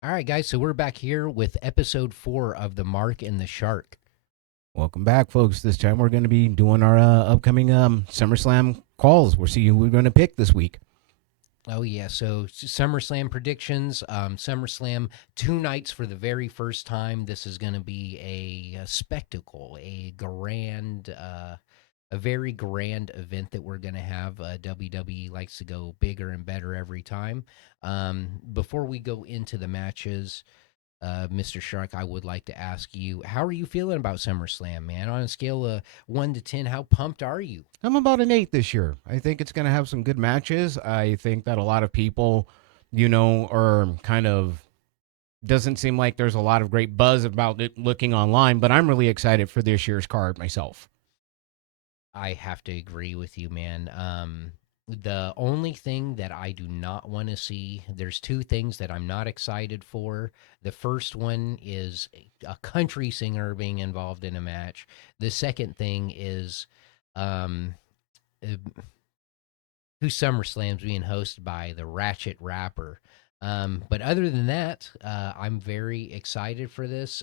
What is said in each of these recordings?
All right, guys. So we're back here with episode 4 of The Mark and the Shark. Welcome back, folks. This time we're going to be doing our upcoming SummerSlam calls. We'll see who we're going to pick this week. Oh, yeah. So SummerSlam predictions. SummerSlam 2 nights for the very first time. This is going to be a spectacle, a very grand event that we're going to have. WWE likes to go bigger and better every time. Before we go into the matches, Mr. Shark, I would like to ask you, how are you feeling about SummerSlam, man? On a scale of 1 to 10, how pumped are you? I'm about an 8 this year. I think it's going to have some good matches. I think that a lot of people, are kind of doesn't seem like there's a lot of great buzz about it looking online, but I'm really excited for this year's card myself. I have to agree with you, man. The only thing that I do not want to see, there's two things that I'm not excited for. The first one is a country singer being involved in a match. The second thing is um, uh, who SummerSlam's being hosted by the Ratchet Rapper. But other than that, I'm very excited for this.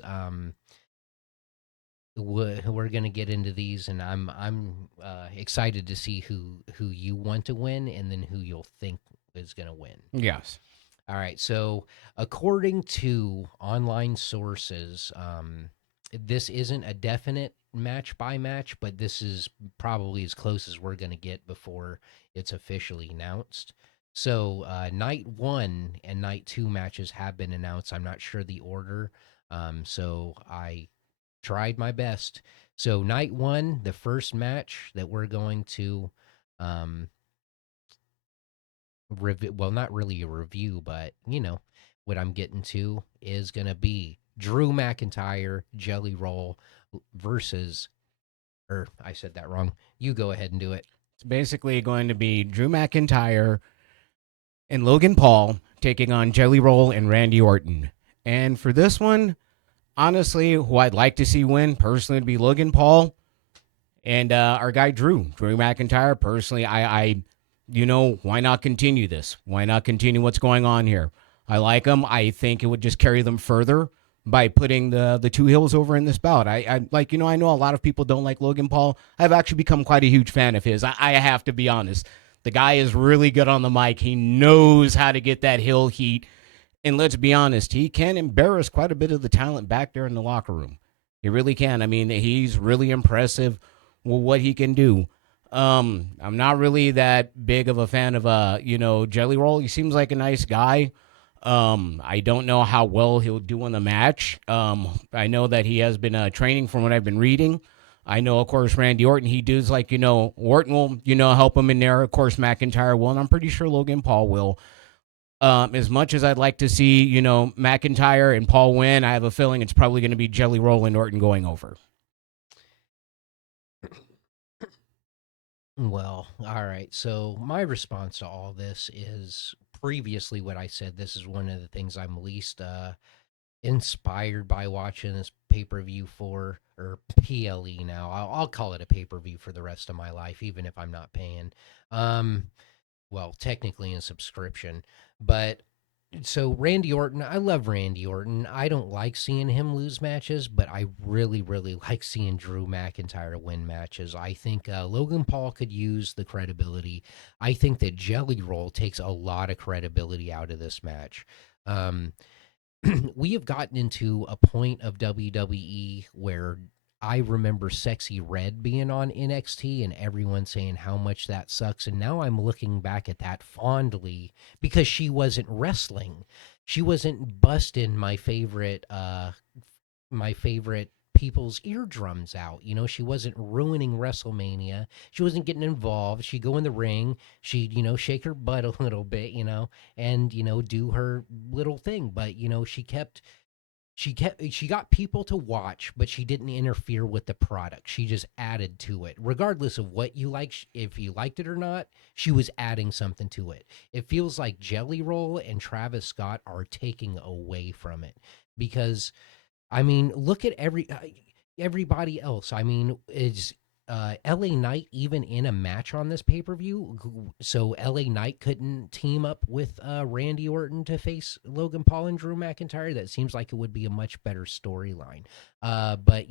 We're gonna get into these, and I'm excited to see who you want to win, and then who you'll think is gonna win. Yes. All right. So according to online sources, this isn't a definite match by match, but this is probably as close as we're gonna get before it's officially announced. So night one and night two matches have been announced. I'm not sure the order. So I tried my best. So night one, the first match that we're going to um well, not really a review, but what I'm getting to is going to be Drew McIntyre Jelly Roll versus, or I said that wrong. You go ahead and do it. It's basically going to be Drew McIntyre and Logan Paul taking on Jelly Roll and Randy Orton. And for this one, honestly, who I'd like to see win personally would be Logan Paul and our guy Drew McIntyre. Personally, why not continue this? Why not continue what's going on here? I like him. I think it would just carry them further by putting the two heels over in this bout. I know a lot of people don't like Logan Paul. I've actually become quite a huge fan of his. I have to be honest. The guy is really good on the mic. He knows how to get that heel heat. And let's be honest, he can embarrass quite a bit of the talent back there in the locker room. He really can. I mean, he's really impressive with what he can do. I'm not really that big of a fan of Jelly Roll. He seems like a nice guy. I don't know how well he'll do in the match. I know that he has been training from what I've been reading. I know, of course, Randy Orton, he does Orton will, help him in there. Of course, McIntyre will, and I'm pretty sure Logan Paul will. As much as I'd like to see, McIntyre and Paul win, I have a feeling it's probably going to be Jelly Roll and Orton going over. Well, all right. So my response to all this is previously what I said. This is one of the things I'm least inspired by watching this pay per view for, or PLE now. I'll call it a pay per view for the rest of my life, even if I'm not paying. Um, well, technically in subscription, but so Randy Orton, I love Randy Orton. I don't like seeing him lose matches, but I really, really like seeing Drew McIntyre win matches. I think Logan Paul could use the credibility. I think that Jelly Roll takes a lot of credibility out of this match. Um, we have gotten into a point of WWE where I remember Sexy Red being on NXT and everyone saying how much that sucks. And now I'm looking back at that fondly because she wasn't wrestling. She wasn't busting my favorite people's eardrums out. She wasn't ruining WrestleMania. She wasn't getting involved. She'd go in the ring, she'd, shake her butt a little bit, and, do her little thing. But, she got people to watch, but she didn't interfere with the product. She just added to it. Regardless of what you like, if you liked it or not, she was adding something to it. It feels like Jelly Roll and Travis Scott are taking away from it because I mean, look at everybody else. I mean, it's LA Knight even in a match on this pay per view. So LA Knight couldn't team up with Randy Orton to face Logan Paul and Drew McIntyre. That seems like it would be a much better storyline. But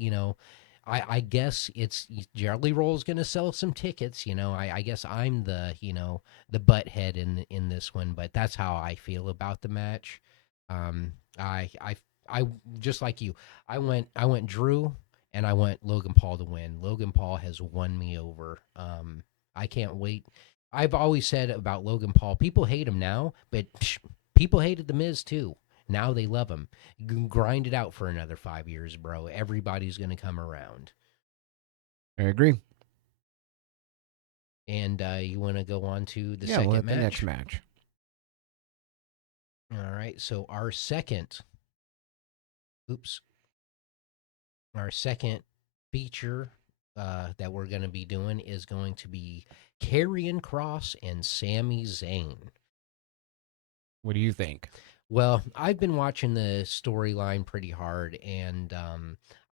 I guess it's Jelly Roll's going to sell some tickets. I guess I'm the butthead in this one, but that's how I feel about the match. Um, I just like you. I went Drew and I want Logan Paul to win. Logan Paul has won me over. I can't wait. I've always said about Logan Paul, people hate him now, but people hated The Miz too. Now they love him. Grind it out for another 5 years, bro. Everybody's going to come around. I agree. And you want to go on to the Yeah, we'll second hit the next match? match. All right. So oops, our second feature that we're going to be doing is going to be Karrion Cross and Sami Zayn. What do you think? Well, I've been watching the storyline pretty hard, and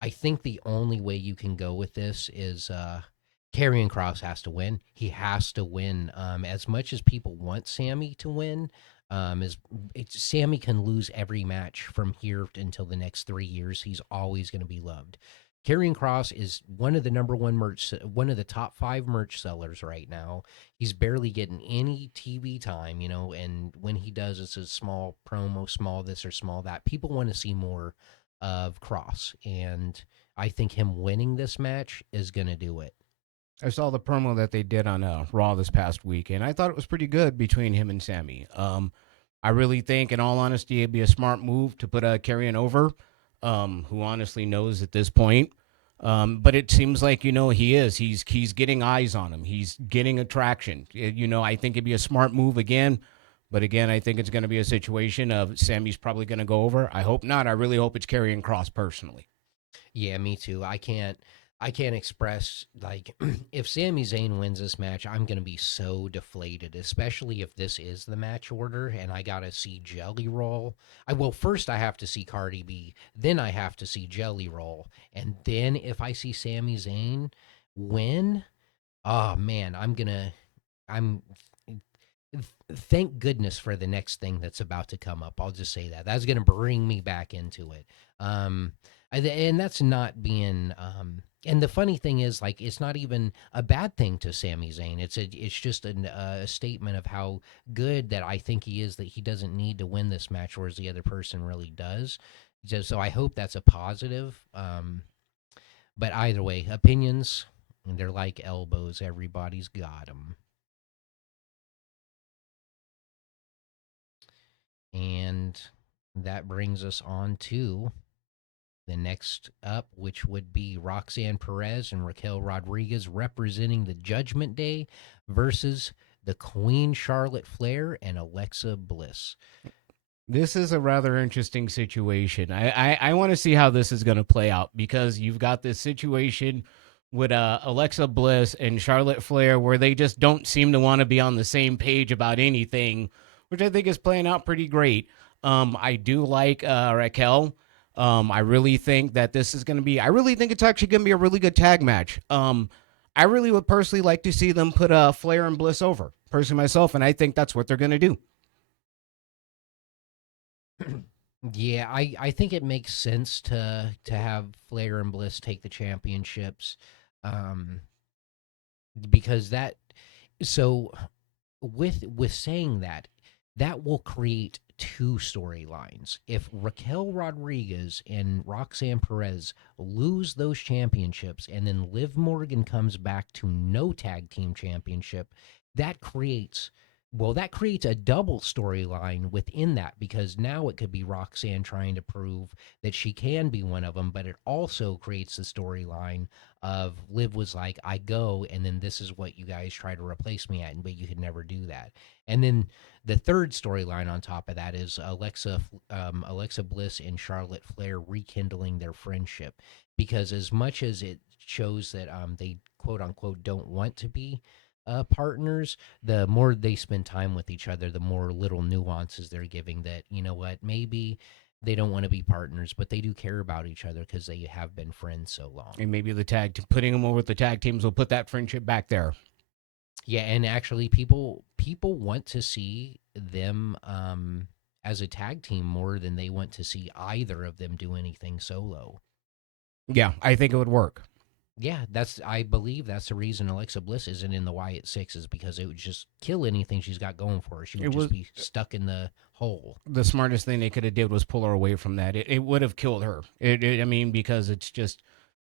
I think the only way you can go with this is Karrion Cross has to win. He has to win. As much as people want Sammy to win, Sammy can lose every match from here until the next 3 years. He's always going to be loved. Karrion Cross is one of the number one one of the top five merch sellers right now. He's barely getting any TV time, and when he does, it's a small promo, small this or small that. People want to see more of Cross, and I think him winning this match is going to do it. I saw the promo that they did on Raw this past week, and I thought it was pretty good between him and Sammy. I really think, in all honesty, it'd be a smart move to put Karrion over, who honestly knows at this point. But it seems like he is. He's getting eyes on him. He's getting attraction. I think it'd be a smart move again. But again, I think it's going to be a situation of Sammy's probably going to go over. I hope not. I really hope it's Karrion Cross personally. Yeah, me too. I can't express like if Sami Zayn wins this match, I'm gonna be so deflated, especially if this is the match order and I gotta see Jelly Roll. First I have to see Cardi B, then I have to see Jelly Roll, and then if I see Sami Zayn win, oh man, I'm thank goodness for the next thing that's about to come up. I'll just say that. That's going to bring me back into it. And that's not being and the funny thing is like it's not even a bad thing to Sami Zayn. It's just a statement of how good that I think he is that he doesn't need to win this match whereas the other person really does. So I hope that's a positive. But either way, opinions, they're like elbows. Everybody's got them. And that brings us on to the next up, which would be Roxanne Perez and Raquel Rodriguez representing the Judgment Day versus the Queen Charlotte Flair and Alexa Bliss. This is a rather interesting situation. I want to see how this is going to play out because you've got this situation with Alexa Bliss and Charlotte Flair where they just don't seem to want to be on the same page about anything, which I think is playing out pretty great. I do like Raquel. I really think that this is going to be, I really think it's actually going to be a really good tag match. I really would personally like to see them put Flair and Bliss over, personally myself, and I think that's what they're going to do. Yeah, I think it makes sense to have Flair and Bliss take the championships, um, because that so with saying that, that will create two storylines. If Raquel Rodriguez and Roxanne Perez lose those championships and then Liv Morgan comes back to no tag team championship, that creates that creates a double storyline within that because now it could be Roxanne trying to prove that she can be one of them, but it also creates the storyline of Liv was like, I go, and then this is what you guys try to replace me at, but you could never do that. And then the third storyline on top of that is Alexa Bliss and Charlotte Flair rekindling their friendship, because as much as it shows that they quote unquote don't want to be partners, the more they spend time with each other, the more little nuances they're giving that, you know what, maybe They don't want to be partners, but they do care about each other because they have been friends so long. And maybe putting them over with the tag teams will put that friendship back there. Yeah, and actually, people want to see them as a tag team more than they want to see either of them do anything solo. Yeah, I think it would work. Yeah, I believe that's the reason Alexa Bliss isn't in the Wyatt Six is because it would just kill anything she's got going for her. She It would just was be stuck in the hole. the smartest thing they could have did was pull her away from that. It would have killed her. I mean, because it's just,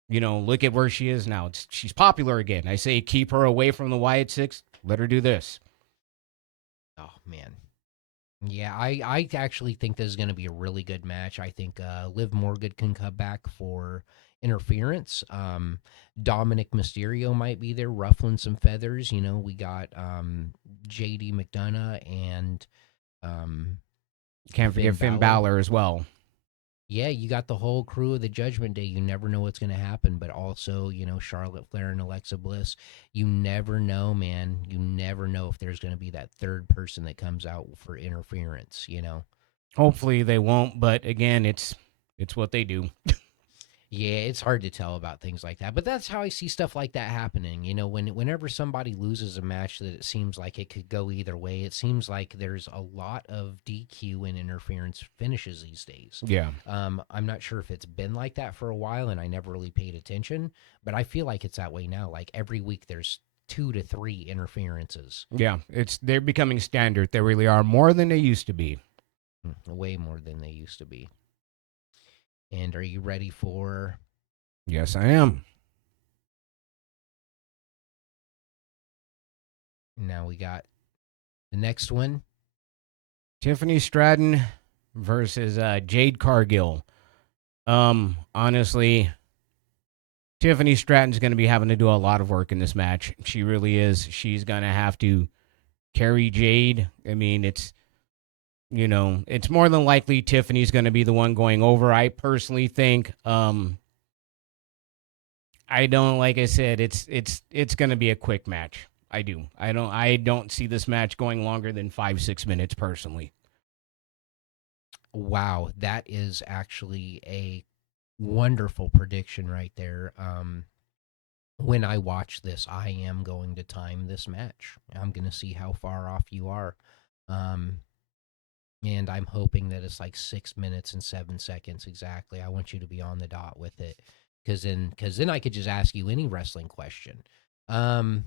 look at where she is now. She's popular again. I say keep her away from the Wyatt Six. Let her do this. Oh man. Yeah, I actually think this is going to be a really good match. I think Liv Morgan can come back for interference. Dominic Mysterio might be there ruffling some feathers. We got JD McDonough and um, Can't Finn forget Finn Balor. Balor as well. Yeah, you got the whole crew of the Judgment Day. You never know what's going to happen, but also, Charlotte Flair and Alexa Bliss. You never know, man. You never know if there's going to be that third person that comes out for interference. Hopefully they won't, but again, it's what they do. Yeah, it's hard to tell about things like that, but that's how I see stuff like that happening. Whenever somebody loses a match that it seems like it could go either way, it seems like there's a lot of DQ and interference finishes these days. Yeah. I'm not sure if it's been like that for a while, and I never really paid attention, but I feel like it's that way now. Like every week, there's 2 to 3 interferences. Yeah, they're becoming standard. They really are more than they used to be. Way more than they used to be. And are you ready for? Yes, I am. Now we got the next one. Tiffany Stratton versus Jade Cargill. Honestly, Tiffany Stratton's going to be having to do a lot of work in this match. She really is. She's going to have to carry Jade. I mean, it's more than likely Tiffany's going to be the one going over. I personally think, I don't, like I said, it's going to be a quick match. I do. I don't see this match going longer than 5-6 minutes personally. Wow, that is actually a wonderful prediction right there. When I watch this, I am going to time this match. I'm going to see how far off you are. Um, and I'm hoping that it's like 6 minutes and 7 seconds exactly. I want you to be on the dot with it, because then I could just ask you any wrestling question. Um,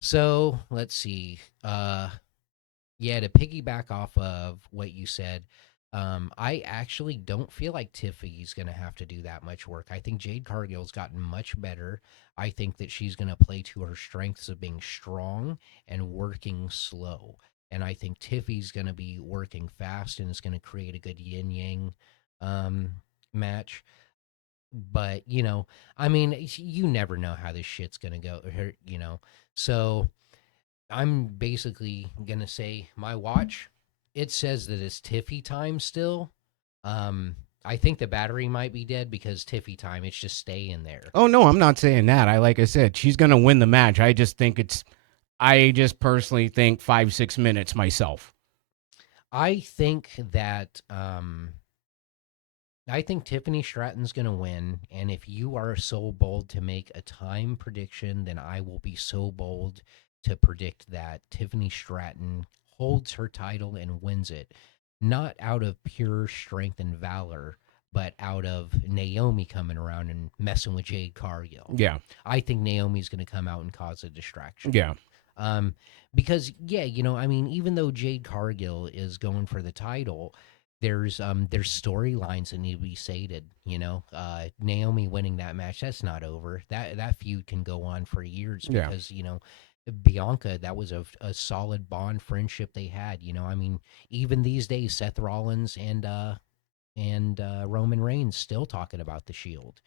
so let's see. Yeah, to piggyback off of what you said, I actually don't feel like Tiffany's going to have to do that much work. I think Jade Cargill's gotten much better. I think that she's going to play to her strengths of being strong and working slow. And I think Tiffy's going to be working fast, and it's going to create a good yin yang um, match. But, I mean, you never know how this shit's going to go. So I'm basically gonna say my watch. It says that it's Tiffy time still. I think the battery might be dead because Tiffy time. It's just staying there. Oh no, I'm not saying that. Like I said, she's gonna win the match. I just personally think 5-6 minutes myself. I think that I think Tiffany Stratton's going to win. And if you are so bold to make a time prediction, then I will be so bold to predict that Tiffany Stratton holds her title and wins it, not out of pure strength and valor, but out of Naomi coming around and messing with Jade Cargill. Yeah. I think Naomi's going to come out and cause a distraction. Yeah. Because, yeah, I mean, even though Jade Cargill is going for the title, there's storylines that need to be sated. Naomi winning that match, that's not over. That feud can go on for years Yeah. because Bianca, that was a solid bond friendship they had. I mean, even these days, Seth Rollins and Roman Reigns still talking about the Shield.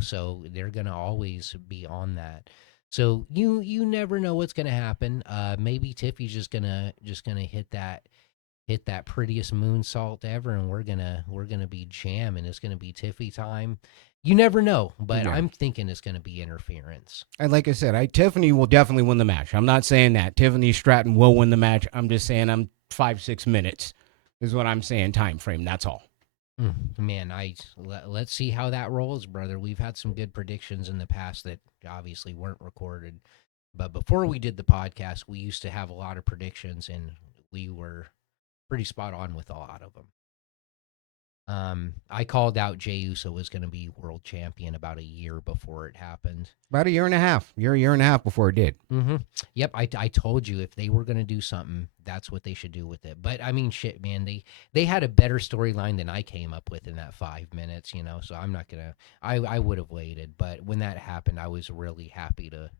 So they're gonna always be on that. So you never know what's gonna happen. Maybe Tiffy's just gonna hit that prettiest moonsault ever, and we're gonna be jamming. It's gonna be Tiffy time. You never know, but Yeah. I'm thinking it's gonna be interference. And like I said, Tiffany will definitely win the match. I'm not saying that Tiffany Stratton will win the match. I'm just saying I'm 5-6 minutes. Is what I'm saying. Time frame. That's all. Man, let's see how that rolls, brother. We've had some good predictions in the past that obviously weren't recorded. But before we did the podcast, we used to have a lot of predictions, and we were pretty spot on with a lot of them. I called out Jey Uso was going to be world champion about a year before it happened. About a year and a half. Year and a half before it did. Mm-hmm. Yep, I told you if they were going to do something, that's what they should do with it. But I mean, shit, man, they had a better storyline than I came up with in that 5 minutes, you know. So I'm not gonna. I would have waited, but when that happened, I was really happy to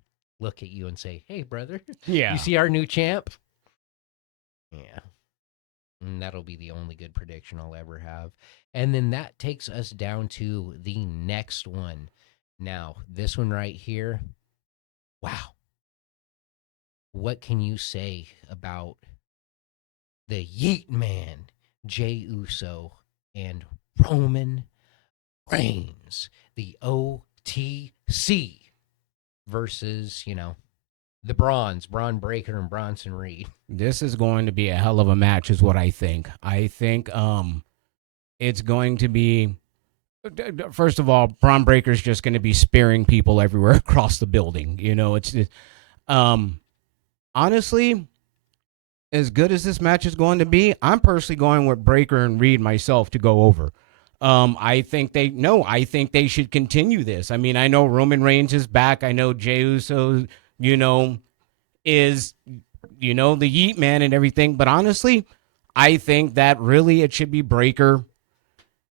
look at you and say, "Hey, brother, you Yeah. see our new champ?" Yeah. And that'll be the only good prediction I'll ever have. And then that takes us down to the next one. Now, this one right here, wow. What can you say about the Yeet Man, Jey Uso, and Roman Reigns, the OTC versus, the Braun Breaker and Bronson Reed? This is going to be a hell of a match, is what I think. I think it's going to be. First of all, Braun Breaker's just going to be spearing people everywhere across the building. It's honestly, as good as this match is going to be, I'm personally going with Breaker and Reed myself to go over. I think they should continue this. I mean, I know Roman Reigns is back. I know Jey Uso, is the Yeet Man and everything. But honestly, I think that really it should be Breaker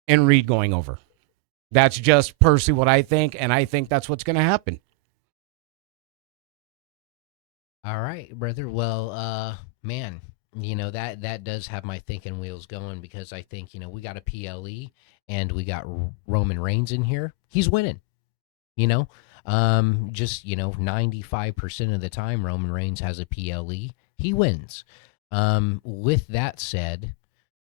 and Reed going over. That's just personally what I think, and I think that's what's going to happen. All right, brother. Well, man, that does have my thinking wheels going because I think, we got a PLE and we got Roman Reigns in here. He's winning, you know? Just, 95% of the time Roman Reigns has a PLE, he wins. With that said,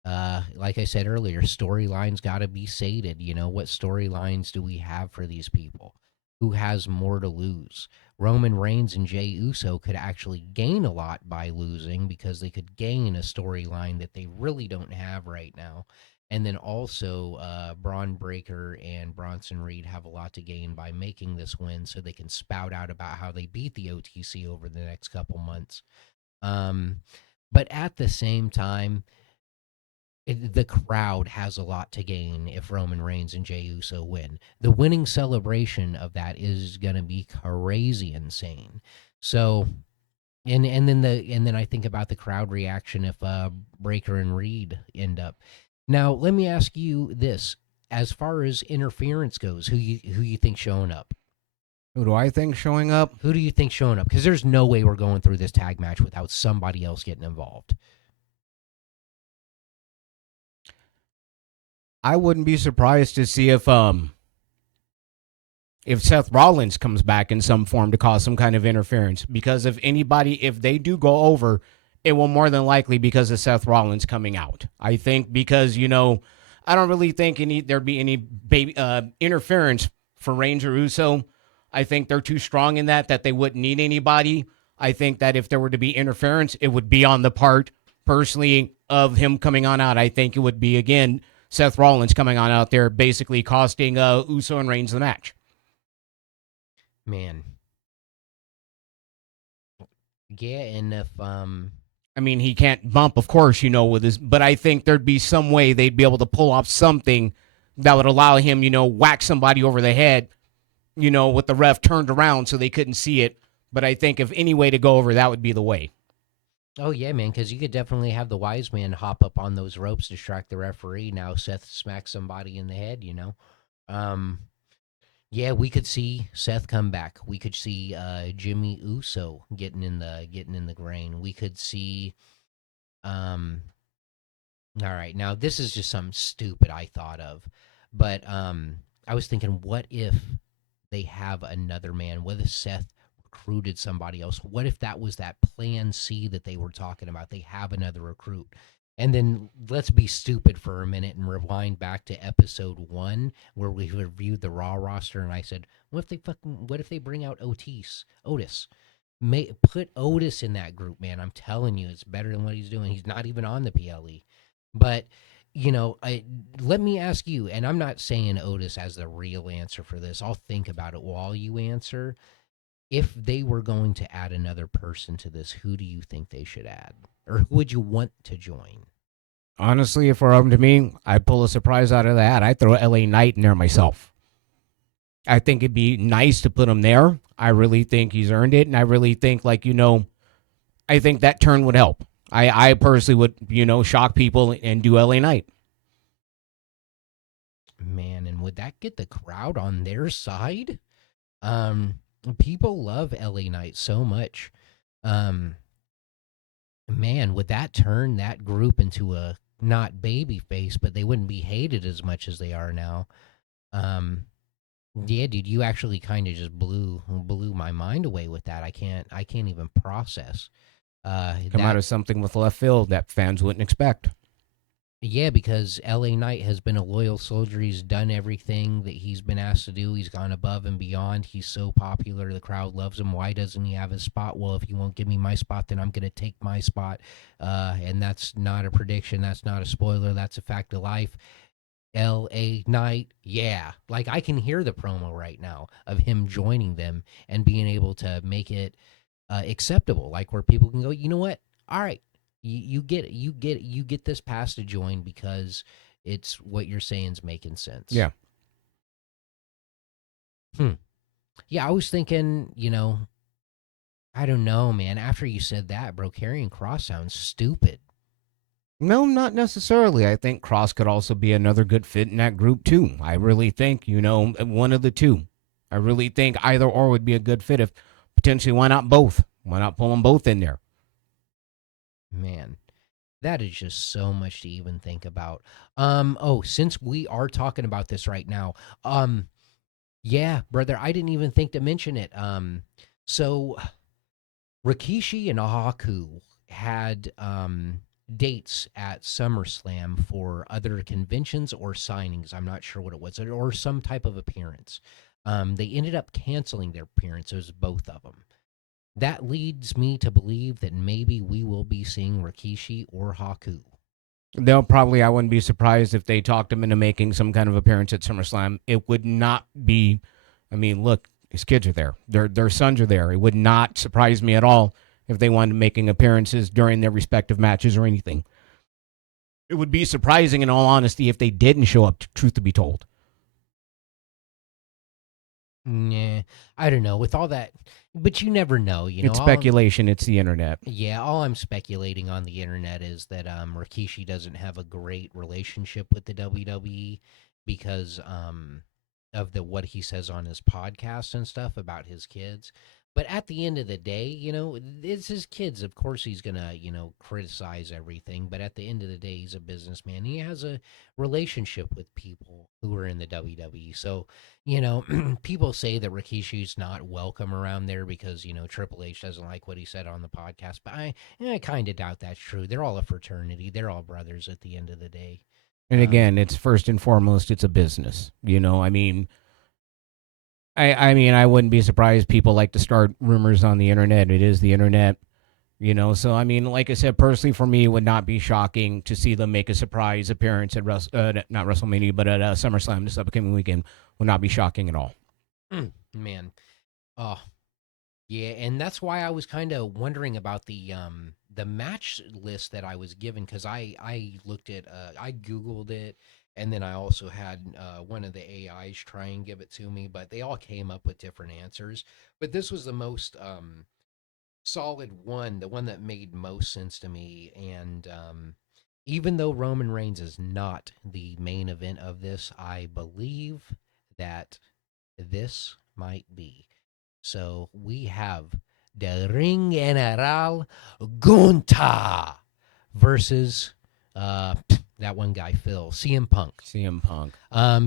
like I said earlier, storylines got to be sated. What storylines do we have for these people? Who has more to lose? Roman Reigns and Jey Uso could actually gain a lot by losing because they could gain a storyline that they really don't have right now. And then also, Braun Breaker and Bronson Reed have a lot to gain by making this win so they can spout out about how they beat the OTC over the next couple months. Um, but at the same time, the crowd has a lot to gain if Roman Reigns and Jey Uso win. The winning celebration of that is going to be crazy insane. So, and then I think about the crowd reaction if Breaker and Reed end up. Now, let me ask you this: as far as interference goes, who you think showing up? Who do I think showing up? Who do you think showing up? Because there's no way we're going through this tag match without somebody else getting involved. I wouldn't be surprised to see if Seth Rollins comes back in some form to cause some kind of interference. Because if they do go over, it will more than likely because of Seth Rollins coming out. I think because, I don't really think there'd be any interference for Reigns or Uso. I think they're too strong in that they wouldn't need anybody. I think that if there were to be interference, it would be on the part, personally, of him coming on out. I think it would be, again, Seth Rollins coming on out there, basically costing Uso and Reigns the match. Man, yeah, and if I mean, he can't bump, of course, with his, but I think there'd be some way they'd be able to pull off something that would allow him, whack somebody over the head, with the ref turned around so they couldn't see it. But I think if any way to go over, that would be the way. Oh yeah, man, because you could definitely have the wise man hop up on those ropes, distract the referee. Now Seth smacks somebody in the head. Um, yeah, we could see Seth come back. We could see Jimmy Uso getting in the grain. We could see. Um, all right, now this is just something stupid I thought of, but I was thinking, what if they have another man? What if Seth recruited somebody else? What if that was that plan C that they were talking about? They have another recruit. And then let's be stupid for a minute and rewind back to episode 1 where we reviewed the Raw roster and I said, what if they bring out Otis? Put Otis in that group, man. I'm telling you, it's better than what he's doing. He's not even on the PLE. But let me ask you, and I'm not saying Otis has the real answer for this. I'll think about it while you answer. If they were going to add another person to this, who do you think they should add, or who would you want to join? Honestly, if it were up to me, I'd pull a surprise out of that. I'd throw LA Knight in there myself. I think it'd be nice to put him there. I really think he's earned it. And I really think, I think that turn would help. I personally would, shock people and do LA Knight. Man, and would that get the crowd on their side? Um, People love LA Knight so much. Um, Man, would that turn that group into a not baby face, but they wouldn't be hated as much as they are now. Um, yeah, dude, you actually kind of just blew my mind away with that. I can't even process Come out that. of something with left field that fans wouldn't expect. Yeah, because LA Knight has been a loyal soldier. He's done everything that he's been asked to do. He's gone above and beyond. He's so popular. The crowd loves him. Why doesn't he have his spot? Well, if you won't give me my spot, then I'm going to take my spot. And that's not a prediction. That's not a spoiler. That's a fact of life. LA Knight, yeah. Like I can hear the promo right now of him joining them and being able to make it acceptable, like where people can go, you know what? All right, you get this pass to join because it's what you're saying is making sense. Yeah. Hmm. Yeah, I was thinking, I don't know, man. After you said that, bro, Karrion Cross sounds stupid. No, not necessarily. I think Cross could also be another good fit in that group, too. I really think, one of the two. I really think either or would be a good fit if potentially, why not both? Why not pull them both in there? Man, that is just so much to even think about. Oh, since we are talking about this right now, yeah, brother, I didn't even think to mention it. So Rikishi and Ahaku had dates at SummerSlam for other conventions or signings. I'm not sure what it was, or some type of appearance. They ended up canceling their appearances, both of them. That leads me to believe that maybe we will be seeing Rikishi or Haku. They'll probably, I wouldn't be surprised if they talked him into making some kind of appearance at SummerSlam. It would not be, I mean, look, his kids are there. Their sons are there. It would not surprise me at all if they wanted making appearances during their respective matches or anything. It would be surprising, in all honesty, if they didn't show up, truth to be told. Yeah, I don't know. With all that, but you never know. It's All speculation. It's the internet. yeah, all I'm speculating on the internet is that Rikishi doesn't have a great relationship with the WWE because of the what he says on his podcast and stuff about his kids. But at the end of the day, it's his kids. Of course, he's gonna criticize everything. But at the end of the day, he's a businessman. He has a relationship with people who are in the WWE. So people say that Rikishi's not welcome around there because Triple H doesn't like what he said on the podcast. But I kind of doubt that's true. They're all a fraternity. They're all brothers at the end of the day. And again, it's first and foremost, it's a business. I wouldn't be surprised. People like to start rumors on the internet. It is the internet. So I mean, like I said, personally for me, it would not be shocking to see them make a surprise appearance at not WrestleMania, but at SummerSlam this upcoming weekend. Would not be shocking at all. Man, oh yeah, and that's why I was kind of wondering about the match list that I was given because I looked at I googled it and then I also had one of the AIs try and give it to me, but they all came up with different answers. But this was the most solid one, the one that made most sense to me. And even though Roman Reigns is not the main event of this, I believe that this might be. So we have the Ring General Gunta versus that one guy, Phil, CM Punk. CM Punk.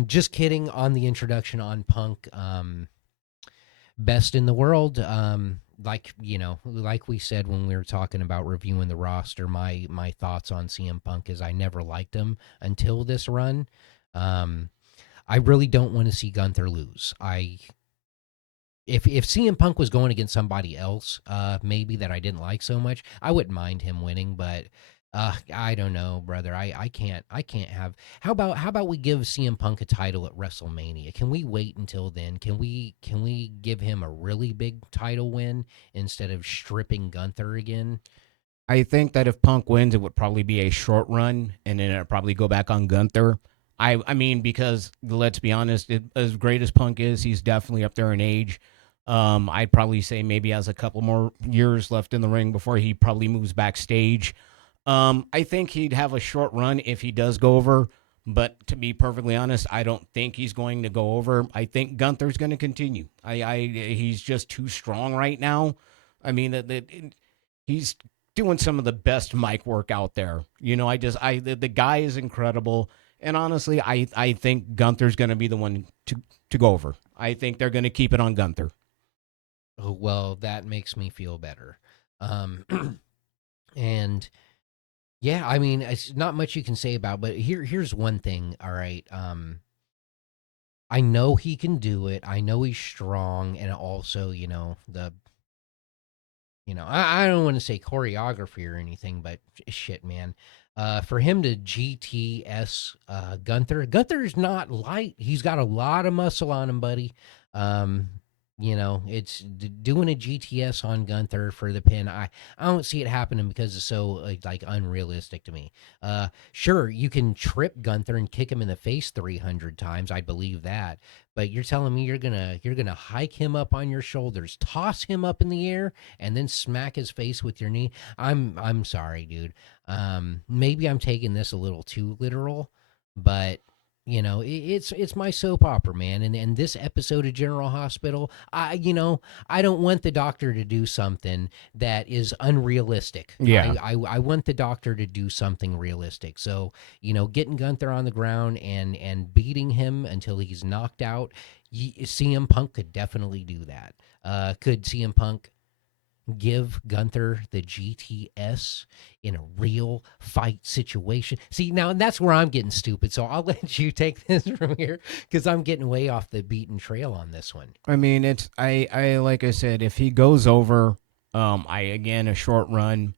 Just kidding on the introduction on Punk. Best in the world. Like we said when we were talking about reviewing the roster, my thoughts on CM Punk is I never liked him until this run. I really don't want to see Gunther lose. If CM Punk was going against somebody else, maybe that I didn't like so much, I wouldn't mind him winning. But I don't know, brother. I can't have. How about we give CM Punk a title at WrestleMania? Can we wait until then? Can we give him a really big title win instead of stripping Gunther again? I think that if Punk wins, it would probably be a short run, and then it'll probably go back on Gunther. I mean, because let's be honest, as great as Punk is, he's definitely up there in age. I'd probably say maybe has a couple more years left in the ring before he probably moves backstage. I think he'd have a short run if he does go over, but to be perfectly honest, I don't think he's going to go over. I think Gunther's going to continue. He's just too strong right now. I mean, he's doing some of the best mic work out there. The guy is incredible, and honestly, I think Gunther's going to be the one to go over. I think they're going to keep it on Gunther. Oh, well, that makes me feel better. Um, and yeah, I mean, it's not much you can say about, but here's one thing. All right, I know he can do it. I know he's strong, and also, I don't want to say choreography or anything, but shit, man. For him to GTS Gunther's not light. He's got a lot of muscle on him, buddy. Um, it's doing a GTS on Gunther for the pin. I don't see it happening because it's so like unrealistic to me. Sure, you can trip Gunther and kick him in the face 300 times. I believe that. But you're telling me you're gonna hike him up on your shoulders, toss him up in the air, and then smack his face with your knee. I'm sorry, dude. Maybe I'm taking this a little too literal, but it's my soap opera, man. And this episode of General Hospital, I don't want the doctor to do something that is unrealistic. Yeah. I want the doctor to do something realistic. So getting Gunther on the ground and beating him until he's knocked out. CM Punk could definitely do that. Could CM Punk give Gunther the GTS in a real fight situation? See, now that's where I'm getting stupid. So I'll let you take this from here because I'm getting way off the beaten trail on this one. I mean, it's I like I said, if he goes over, I again a short run.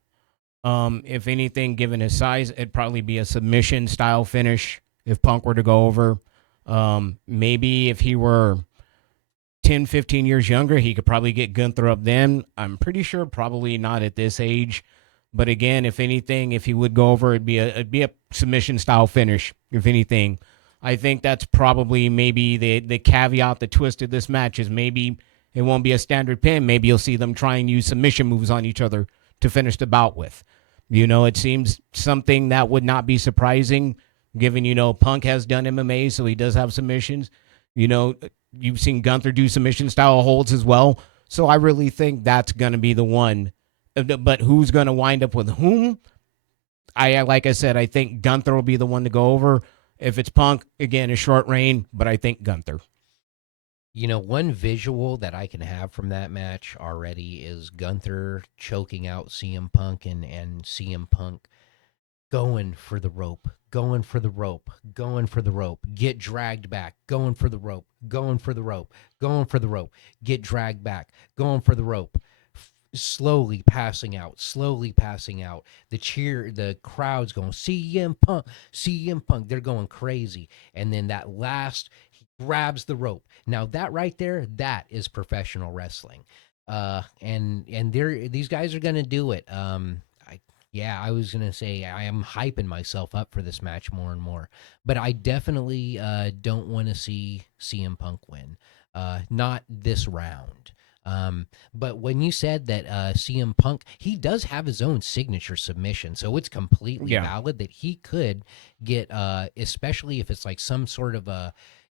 If anything, given his size, it'd probably be a submission style finish if Punk were to go over. Maybe if he were 10, 15 years younger, he could probably get Gunther up then. I'm pretty sure probably not at this age. But again, if anything, if he would go over, it'd be a submission style finish. If anything, I think that's probably maybe the caveat, the twist of this match is maybe it won't be a standard pin. Maybe you'll see them try and use submission moves on each other to finish the bout with. It seems something that would not be surprising, given Punk has done MMA, so he does have submissions. You know, you've seen Gunther do submission style holds as well. So I really think that's going to be the one. But who's going to wind up with whom? Like I said, I think Gunther will be the one to go over. If it's Punk, again, a short reign, but I think Gunther. One visual that I can have from that match already is Gunther choking out CM Punk and CM Punk going for the rope, going for the rope, going for the rope, get dragged back, going for the rope, going for the rope, going for the rope, get dragged back, going for the rope, slowly passing out, slowly passing out. The crowd's going, CM Punk, CM Punk. They're going crazy. And then that last, he grabs the rope. Now that right there, that is professional wrestling. And these guys are gonna do it. Yeah, I was gonna say I am hyping myself up for this match more and more, but I definitely don't want to see CM Punk win. Not this round. But when you said that CM Punk, he does have his own signature submission, so it's completely Yeah. valid that he could get, especially if it's like some sort of a.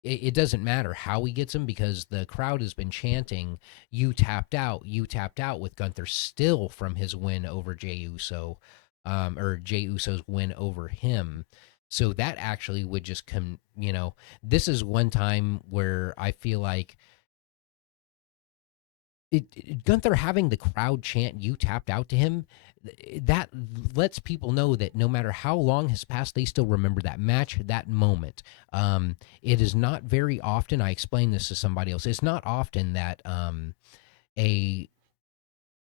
It doesn't matter how he gets him because the crowd has been chanting you tapped out" with Gunther still from his win over Jey Uso, or Jey Uso's win over him. So that actually would just come. This is one time where I feel like Gunther having the crowd chant "You tapped out" to him, that lets people know that no matter how long has passed, they still remember that match, that moment. It is not very often. I explained this to somebody else. It's not often that a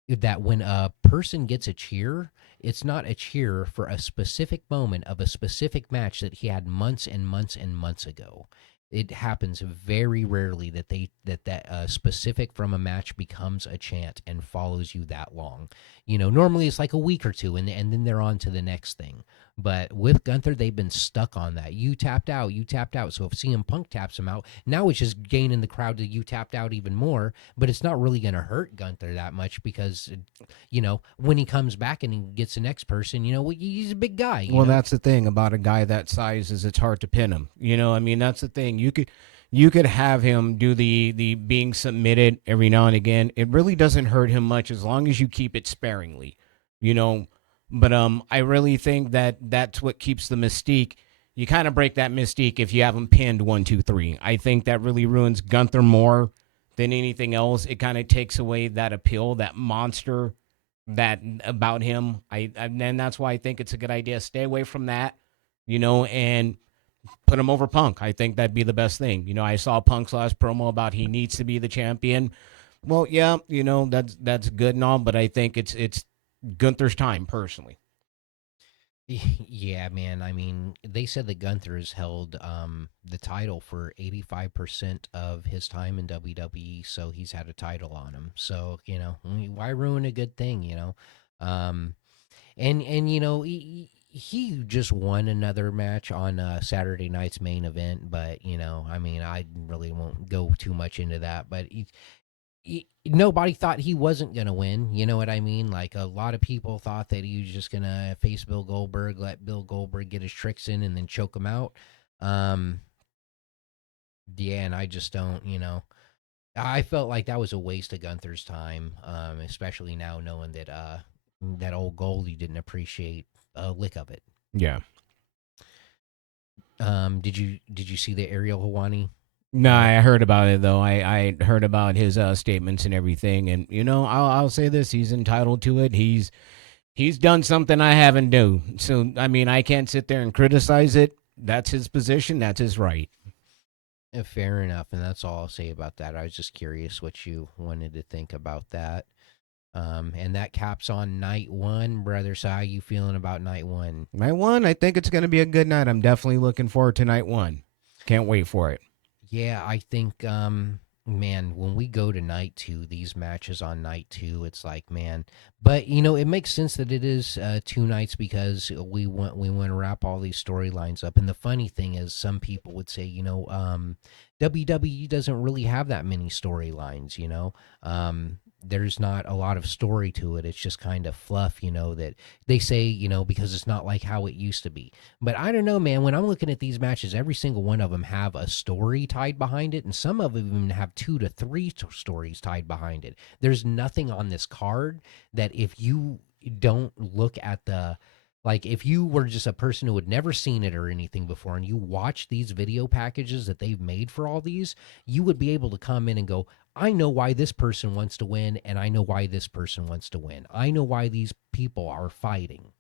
that when a person gets a cheer, it's not a cheer for a specific moment of a specific match that he had months and months and months ago. It happens very rarely that specific from a match becomes a chant and follows you that long. Normally it's like a week or two, and then they're on to the next thing. But with Gunther, they've been stuck on that. You tapped out, you tapped out. So if CM Punk taps him out, now it's just gaining the crowd to you tapped out even more. But it's not really going to hurt Gunther that much because, when he comes back and he gets the next person, he's a big guy. Well, that's the thing about a guy that size is it's hard to pin him. I mean, that's the thing. You could have him do the being submitted every now and again. It really doesn't hurt him much as long as you keep it sparingly. You know, but I really think that that's what keeps the mystique. You kind of break that mystique if you have him pinned 1, 2, 3. I think that really ruins Gunther more than anything else. It kind of takes away that appeal, that monster that about him. And that's why I think it's a good idea. Stay away from that, and put him over Punk. I think that'd be the best thing. I saw Punk's last promo about he needs to be the champion. Well, yeah, that's good and all, but I think it's Gunther's time personally. Yeah, man. I mean, they said that Gunther has held the title for 85% of his time in WWE, so he's had a title on him. So, why ruin a good thing, Um, and he just won another match on Saturday night's main event, but I mean, I really won't go too much into that, but nobody thought he wasn't going to win. You know what I mean? Like a lot of people thought that he was just going to face Bill Goldberg, let Bill Goldberg get his tricks in, and then choke him out. Um, yeah, and I just don't, I felt like that was a waste of Gunther's time, especially now knowing that that old Goldie didn't appreciate a lick of it. Yeah. Did you see the Ariel Hawani? No, Uh, I heard about it though. I heard about his statements and everything, and I'll say this: he's entitled to it. He's done something I haven't do. So I mean, I can't sit there and criticize it. That's his position. That's his right. Fair enough, and that's all I'll say about that. I was just curious what you wanted to think about that. And that caps on night one, brother. So how you feeling about night one? Night one, I think it's going to be a good night. I'm definitely looking forward to night one. Can't wait for it. Yeah, I think, man, when we go to night two, these matches on night two, it's like, man, but it makes sense that it is 2 nights because we want to wrap all these storylines up. And the funny thing is, some people would say, WWE doesn't really have that many storylines. There's not a lot of story to it. It's just kind of fluff, that they say, because it's not like how it used to be. But I don't know, man. When I'm looking at these matches, every single one of them have a story tied behind it, and some of them even have 2 to 3 stories tied behind it. There's nothing on this card that if you don't look at like if you were just a person who had never seen it or anything before and you watch these video packages that they've made for all these, you would be able to come in and go, I know why this person wants to win, and I know why this person wants to win. I know why these people are fighting.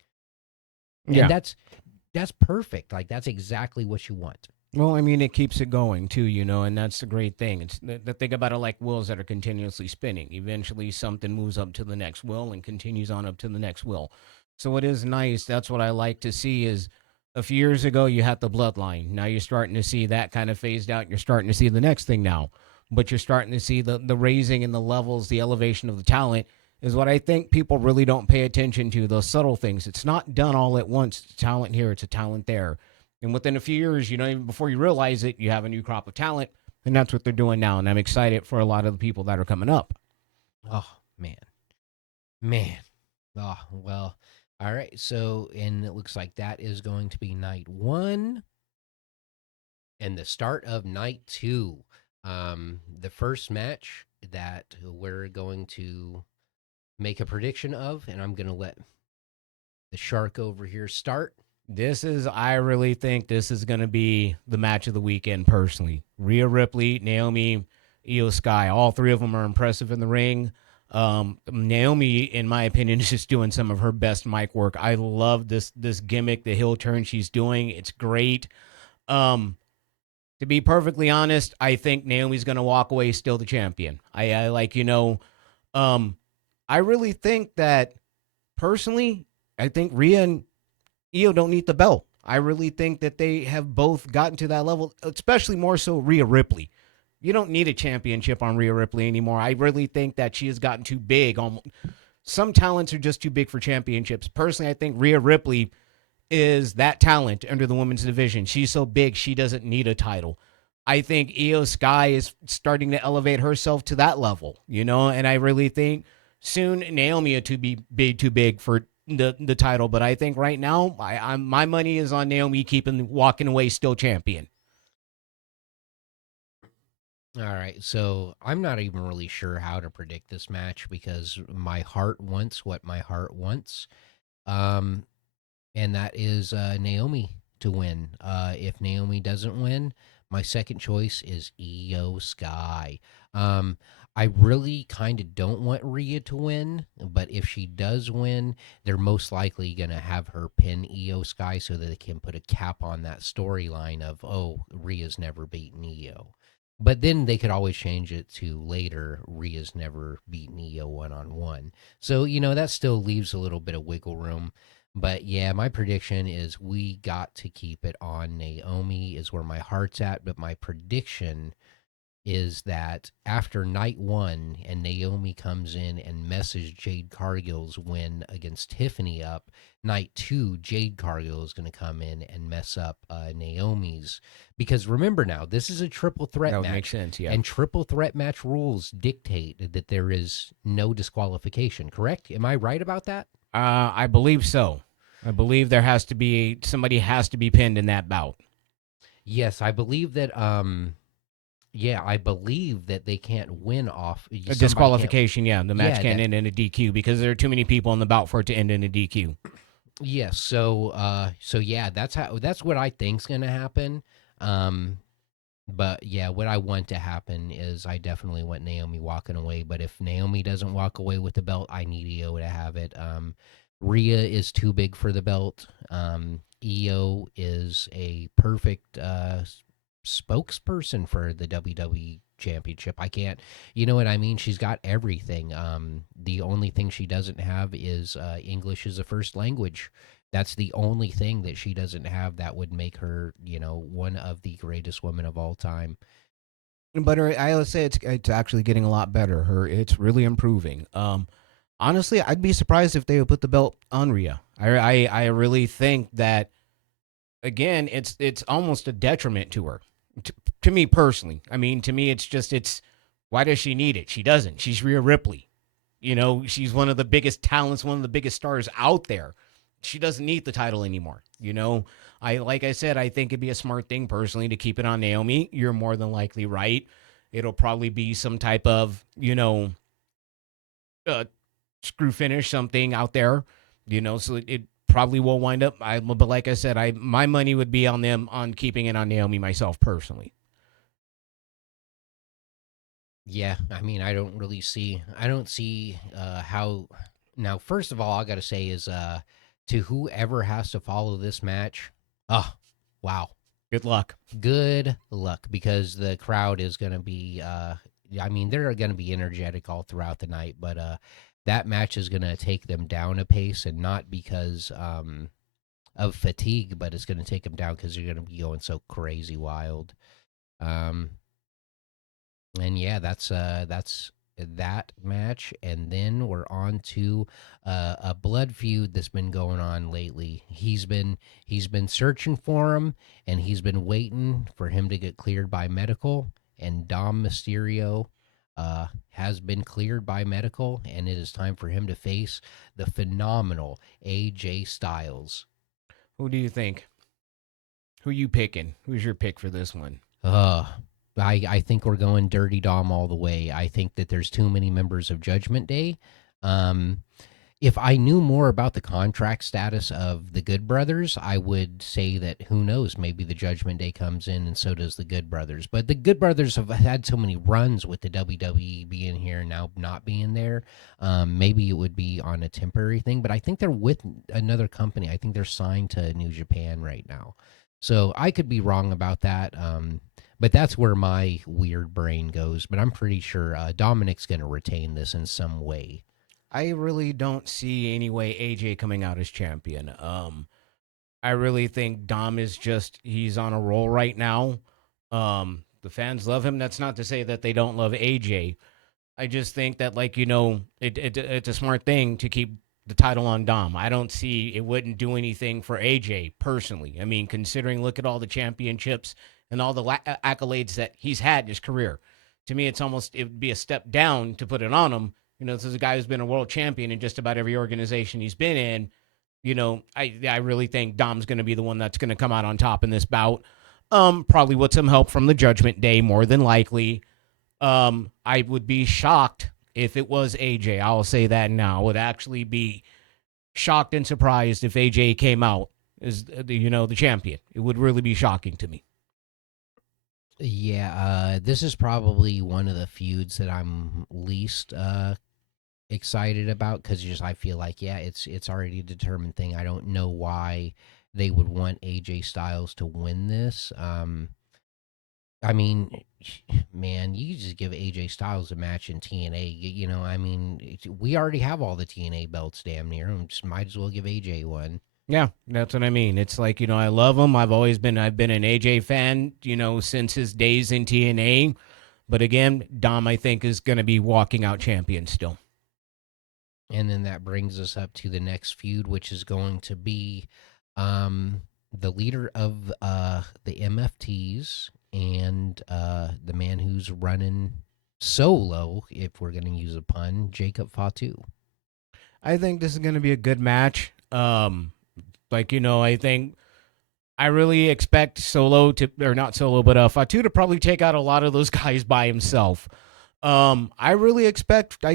And Yeah. that's perfect. Like that's exactly what you want. Well, I mean, it keeps it going too, and that's the great thing. It's the thing about it, like wheels that are continuously spinning. Eventually, something moves up to the next wheel and continues on up to the next wheel. So it is nice. That's what I like to see. Is a few years ago you had the bloodline. Now you're starting to see that kind of phased out. You're starting to see the next thing now, but you're starting to see the raising in the levels, the elevation of the talent. Is what I think people really don't pay attention to, those subtle things. It's not done all at once. It's a talent here, it's a talent there. And within a few years, even before you realize it, you have a new crop of talent. And that's what they're doing now. And I'm excited for a lot of the people that are coming up. Oh man, man. Oh well. All right. So, and it looks like that is going to be night one and the start of night two. The first match that we're going to make a prediction of, and I'm going to let the shark over here start. I really think this is going to be the match of the weekend, personally. Rhea Ripley, Naomi, Io Sky, all three of them are impressive in the ring. Naomi, in my opinion, is just doing some of her best mic work. I love this gimmick, the heel turn she's doing. It's great. Um, to be perfectly honest, I think Naomi's going to walk away still the champion. I like, um, I really think that personally, I think Rhea and Io don't need the belt. I really think that they have both gotten to that level, especially more so Rhea Ripley. You don't need a championship on Rhea Ripley anymore. I really think that she has gotten too big. Some talents are just too big for championships. Personally, I think Rhea Ripley is that talent under the women's division. She's so big, she doesn't need a title. I think Io Sky is starting to elevate herself to that level, and I really think soon Naomi to be too big for the title. But I think right now, my money is on Naomi walking away still champion. All right, so I'm not even really sure how to predict this match because my heart wants what my heart wants. Um, and that is Naomi to win. If Naomi doesn't win, my second choice is Io Sky. Um, I really kind of don't want Rhea to win, but if she does win, they're most likely going to have her pin Io Sky so that they can put a cap on that storyline of, oh, Rhea's never beaten Io. But then they could always change it to later, Rhea's never beaten Io one on one. So, that still leaves a little bit of wiggle room. But yeah, my prediction is we got to keep it on Naomi, is where my heart's at. But my prediction is that after night one and Naomi comes in and messes Jade Cargill's win against Tiffany up, night two, Jade Cargill is going to come in and mess up Naomi's. Because remember now, this is a triple threat That would make match. sense, yeah. And triple threat match rules dictate that there is no disqualification, correct? Am I right about that? I believe so. I believe somebody has to be pinned in that bout. Yes, I believe that. Yeah, I believe that they can't win off A disqualification, yeah. The match Yeah, can't end in a DQ because there are too many people in the bout for it to end in a DQ. Yes, so yeah, that's what I think's gonna happen. Um, but yeah, what I want to happen is I definitely want Naomi walking away. But if Naomi doesn't walk away with the belt, I need Io to have it. Rhea is too big for the belt. Io is a perfect spokesperson for the WWE Championship. I can't, you know what I mean? She's got everything. The only thing she doesn't have is English as a first language. That's the only thing that she doesn't have that would make her, one of the greatest women of all time. But I would say it's actually getting a lot better. It's really improving. Honestly, I'd be surprised if they would put the belt on Rhea. I really think that again, it's almost a detriment to her. To me personally, I mean, to me, it's why does she need it? She doesn't. She's Rhea Ripley. She's one of the biggest talents, one of the biggest stars out there. She doesn't need the title anymore. Like I said, I think it'd be a smart thing personally to keep it on Naomi. You're more than likely right. It'll probably be some type of uh, screw finish, something out there. So it probably will wind up. But like I said, my money would be on them on keeping it on Naomi myself personally. Yeah, I mean, I don't see how. Now, first of all, I got to say is to whoever has to follow this match, oh, wow, Good luck. good luck because the crowd is going to be. I mean, they're going to be energetic all throughout the night, but that match is going to take them down a pace, and not because of fatigue, but it's going to take them down because they're going to be going so crazy wild. Um, and yeah, that's that match, and then we're on to a blood feud that's been going on lately. He's been searching for him, and he's been waiting for him to get cleared by medical. And Dom Mysterio has been cleared by medical, and it is time for him to face the phenomenal AJ Styles. Who do you think? Who you picking? Who's your pick for this one? Uh, I think we're going Dirty Dom all the way. I think that there's too many members of Judgment Day. Um, if I knew more about the contract status of the Good Brothers, I would say that who knows, maybe the Judgment Day comes in and so does the Good Brothers. But the Good Brothers have had so many runs with the WWE being here and now not being there. Maybe it would be on a temporary thing, but I think they're with another company. I think they're signed to New Japan right now. So I could be wrong about that. But that's where my weird brain goes. But I'm pretty sure Dominic's going to retain this in some way. I really don't see any way AJ coming out as champion. I really think Dom is just he's on a roll right now. The fans love him. That's not to say that they don't love AJ. I just think that it's a smart thing to keep the title on Dom. I don't see it wouldn't do anything for AJ personally. I mean, considering look at all the championships and all the accolades that he's had in his career. To me, it would be a step down to put it on him. This is a guy who's been a world champion in just about every organization he's been in. I really think Dom's going to be the one that's going to come out on top in this bout. Probably with some help from the Judgment Day, more than likely. I would be shocked if it was AJ. I'll say that now. I would actually be shocked and surprised if AJ came out as the champion. It would really be shocking to me. Yeah, this is probably one of the feuds that I'm least excited about because just I feel like yeah, it's already a determined thing. I don't know why they would want AJ Styles to win this. I mean, man, you just give AJ Styles a match in TNA. I mean, we already have all the TNA belts damn near. Just might as well give AJ one. Yeah, that's what I mean. It's like, I love him. I've been an AJ fan, since his days in TNA. But again, Dom, I think, is going to be walking out champion still. And then that brings us up to the next feud, which is going to be the leader of the MFTs and the man who's running solo, if we're going to use a pun, Jacob Fatu. I think this is going to be a good match. I think I really expect Solo to, or not Solo, but Fatu to probably take out a lot of those guys by himself. I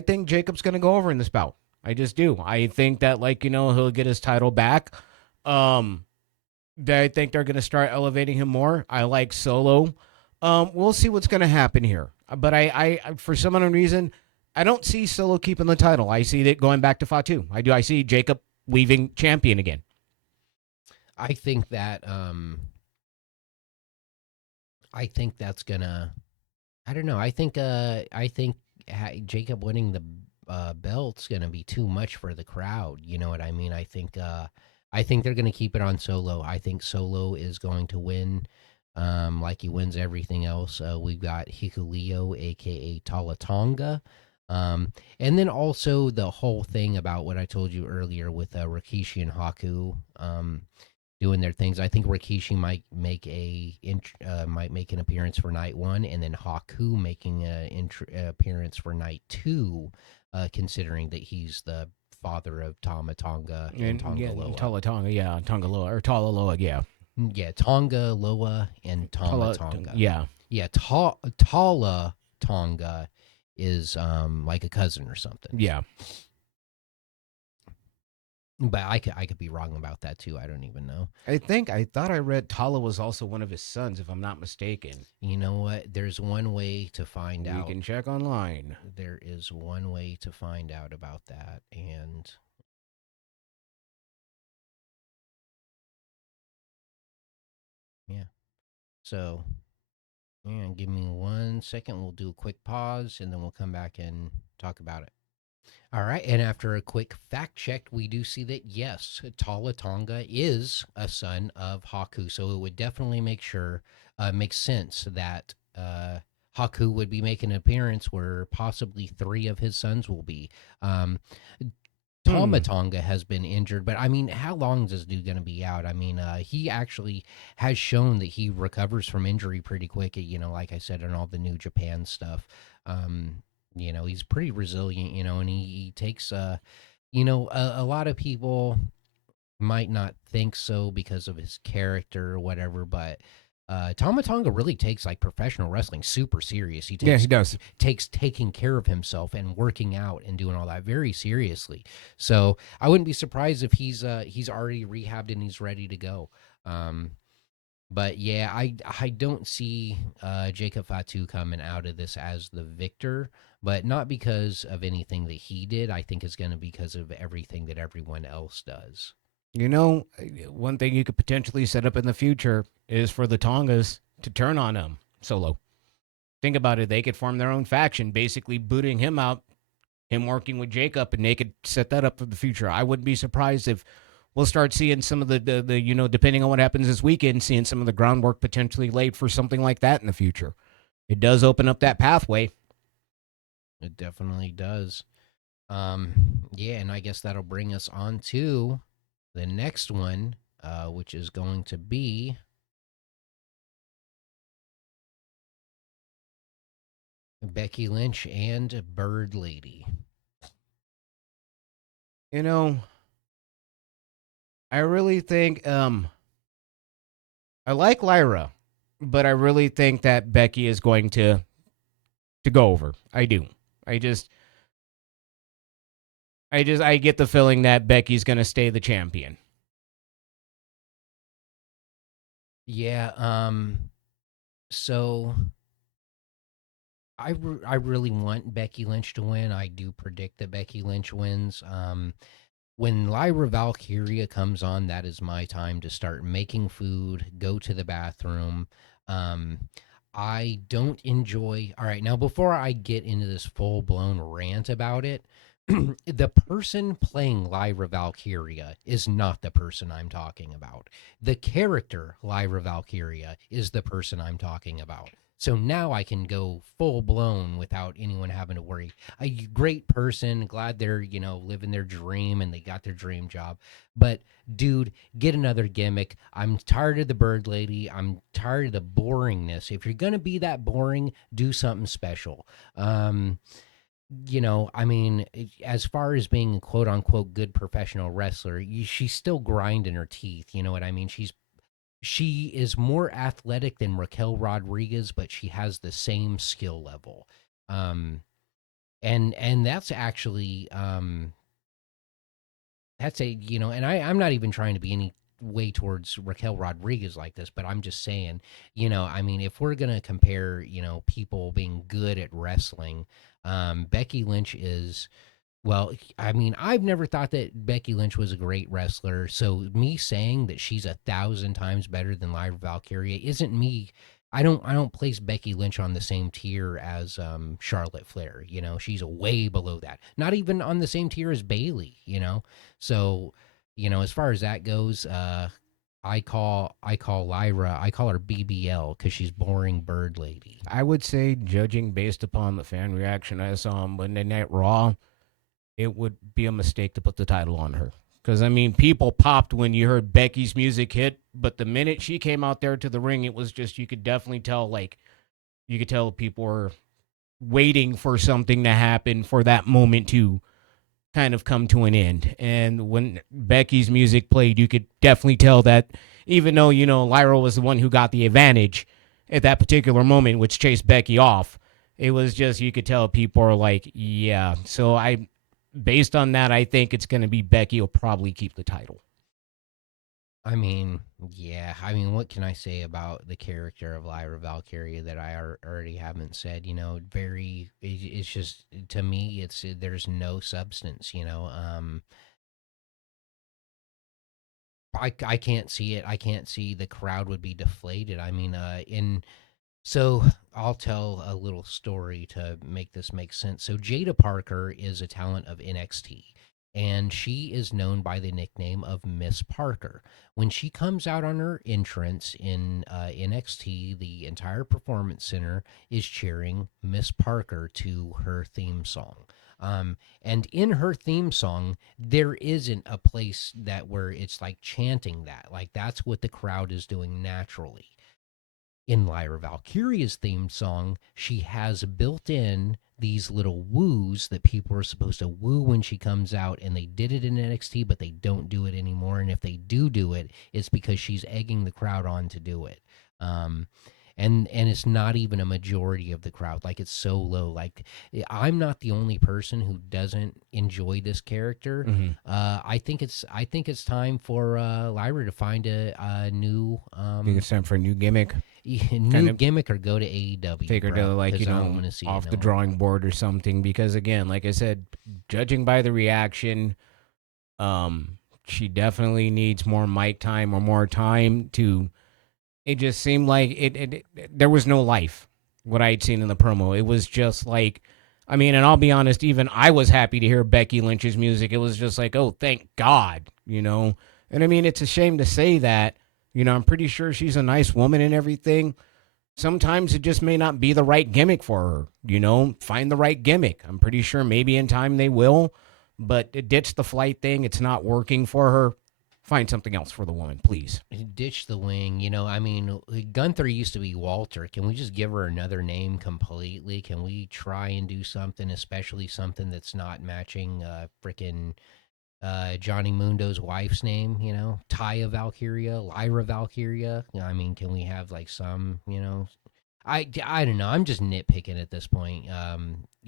think Jacob's going to go over in this bout. I just do. I think that, he'll get his title back. I think they're going to start elevating him more. I like Solo. We'll see what's going to happen here. But I, for some unknown reason, I don't see Solo keeping the title. I see it going back to Fatu. I do. I see Jacob leaving champion again. I think that that's gonna. I don't know. I think Jacob winning the belt's gonna be too much for the crowd. You know what I mean? I think they're gonna keep it on Solo. I think Solo is going to win. Like he wins everything else. We've got Hikuleo, aka Talatonga. And then also the whole thing about what I told you earlier with Rikishi and Haku doing their things. I think Rikishi might make an appearance for night one, and then Haku making an appearance for night two, considering that he's the father of Tama Tonga and Tonga Loa. Tonga, yeah, Tonga Loa or Tala Loa, yeah. Yeah, Tonga Loa and Tama Tonga. Yeah. Yeah, Tala Tonga is like a cousin or something. Yeah. But I could be wrong about that too. I don't even know. I thought I read Tala was also one of his sons, if I'm not mistaken. You know what? There's one way to find out. You can check online. There is one way to find out about that, and yeah. So, yeah, give me 1 second. We'll do a quick pause, and then we'll come back and talk about it. All right, and after a quick fact check, we do see that yes, Tala Tonga is a son of Haku, so it would definitely make sense that Haku would be making an appearance where possibly three of his sons will be. Tama Tonga has been injured, but I mean, how long is this dude going to be out? I mean, he actually has shown that he recovers from injury pretty quick. Like I said, in all the New Japan stuff. He's pretty resilient, and he takes, a lot of people might not think so because of his character or whatever, but Tama Tonga really takes like professional wrestling super serious. He does. Takes taking care of himself and working out and doing all that very seriously. So I wouldn't be surprised if he's already rehabbed and he's ready to go. But yeah, I don't see Jacob Fatu coming out of this as the victor, but not because of anything that he did. I think it's going to be because of everything that everyone else does. One thing you could potentially set up in the future is for the Tongas to turn on him, Solo. Think about it. They could form their own faction, basically booting him out him working with Jacob, and they could set that up for the future. I wouldn't be surprised if we'll start seeing some of the depending on what happens this weekend, seeing some of the groundwork potentially laid for something like that in the future. It does open up that pathway. It definitely does. Yeah, and I guess that'll bring us on to the next one, which is going to be Becky Lynch and Bird Lady. You know, I really think I like Lyra, but I really think that Becky is going to go over. I do. I just I get the feeling that Becky's going to stay the champion. Yeah, so I really want Becky Lynch to win. I do predict that Becky Lynch wins. When Lyra Valkyria comes on, that is my time to start making food, go to the bathroom. Um, I don't enjoy. All right, now before I get into this full blown rant about it, the person playing Lyra Valkyria is not the person I'm talking about. The character Lyra Valkyria is the person I'm talking about. So now I can go full blown without anyone having to worry. A great person, glad they're, living their dream and they got their dream job. But dude, get another gimmick. I'm tired of the bird lady. I'm tired of the boringness. If you're going to be that boring, do something special. I mean, as far as being a quote unquote good professional wrestler, she's still grinding her teeth. You know what I mean? She is more athletic than Raquel Rodriguez, but she has the same skill level. Um, and that's actually that's a and I'm not even trying to be any way towards Raquel Rodriguez like this, but I'm just saying, I mean, if we're gonna compare, people being good at wrestling, Becky Lynch is well, I mean, I've never thought that Becky Lynch was a great wrestler. So me saying that she's 1,000 times better than Lyra Valkyria isn't me. I don't place Becky Lynch on the same tier as Charlotte Flair. She's way below that. Not even on the same tier as Bailey. So as far as that goes, I call Lyra. I call her BBL because she's boring bird lady. I would say, judging based upon the fan reaction I saw on Monday Night Raw, it would be a mistake to put the title on her. Because, I mean, people popped when you heard Becky's music hit, but the minute she came out there to the ring, it was just, you could definitely tell, you could tell people were waiting for something to happen for that moment to kind of come to an end. And when Becky's music played, you could definitely tell that even though, Lyra was the one who got the advantage at that particular moment, which chased Becky off, it was just, you could tell people are like, yeah. So based on that, I think it's going to be Becky will probably keep the title. I mean, yeah. I mean, what can I say about the character of Lyra Valkyria that I already haven't said? It's just to me, there's no substance. I can't see it. I can't see the crowd would be deflated. I mean, in so I'll tell a little story to make this make sense. So Jada Parker is a talent of NXT, and she is known by the nickname of Miss Parker. When she comes out on her entrance in NXT, the entire performance center is cheering Miss Parker to her theme song. And in her theme song, there isn't a place that where it's like chanting that. Like that's what the crowd is doing naturally. In Lyra Valkyria's theme song, she has built in these little woos that people are supposed to woo when she comes out, and they did it in NXT, but they don't do it anymore. And if they do it, it's because she's egging the crowd on to do it. Um, and it's not even a majority of the crowd. Like it's so low. Like I'm not the only person who doesn't enjoy this character. Mm-hmm. I think it's time for Lyra to find a new I think it's time for a new gimmick. new gimmick or go to AEW. Take her to, bro, 'cause I don't want to see off it the no drawing more. board or something. Because, again, like I said, judging by the reaction, she definitely needs more mic time or more time to. It just seemed like there was no life. What I had seen in the promo, it was just like I mean, and I'll be honest, even I was happy to hear Becky Lynch's music. It was just like, oh, thank God, you know? And I mean, it's a shame to say that. You know, I'm pretty sure she's a nice woman and everything. Sometimes it just may not be the right gimmick for her, you know? Find the right gimmick. I'm pretty sure maybe in time they will, but ditch the flight thing. It's not working for her. Find something else for the woman, please. Ditch the wing. I mean, Gunther used to be Walter. Can we just give her another name completely? Can we try and do something, especially something that's not matching frickin' Johnny Mundo's wife's name? Taya Valkyria, Lyra Valkyria. I mean, can we have like some? I don't know. I'm just nitpicking at this point.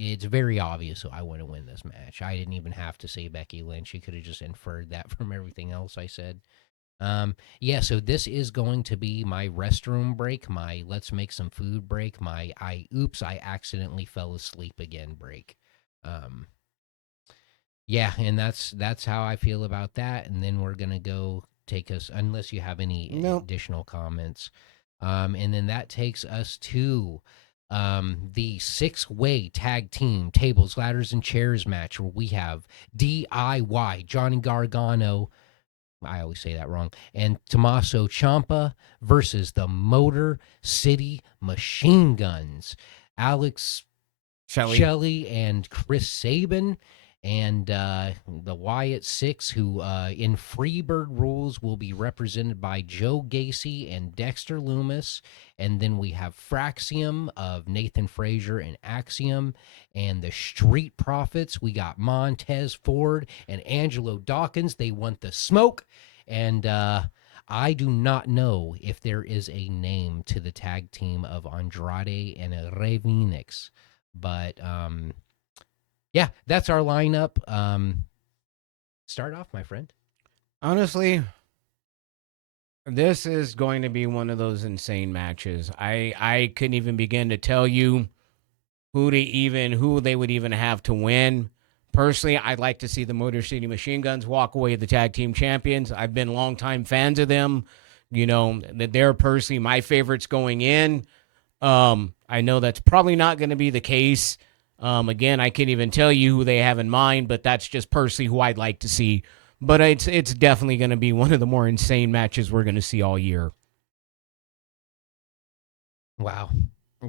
It's very obvious who I want to win this match. I didn't even have to say Becky Lynch. You could have just inferred that from everything else I said. Yeah, so this is going to be my restroom break, my let's make some food break, my I accidentally fell asleep again break. Um, yeah, and that's how I feel about that. And then we're gonna go take us, unless you have any No, additional comments. And then that takes us to the six-way tag team tables, ladders, and chairs match where we have DIY Johnny Gargano, I always say that wrong, and Tommaso Ciampa versus the Motor City Machine Guns, Alex Shelly. Shelley and Chris Sabin, and the Wyatt Six, who in Freebird rules will be represented by Joe Gacy and Dexter Loomis. And then we have Fraxium of Nathan Frazier and Axiom, and the Street Profits. We got Montez Ford and Angelo Dawkins. They want the smoke. And I do not know if there is a name to the tag team of Andrade and Rey Phoenix. But yeah, that's our lineup. Start off, my friend. Honestly, this is going to be one of those insane matches. I couldn't even begin to tell you who they would even have to win. Personally, I'd like to see the Motor City Machine Guns walk away the tag team champions. I've been longtime fans of them. You know, that they're personally my favorites going in. I know that's probably not going to be the case. Again, I can't even tell you who they have in mind, but that's just personally who I'd like to see. But it's definitely going to be one of the more insane matches we're going to see all year. Wow.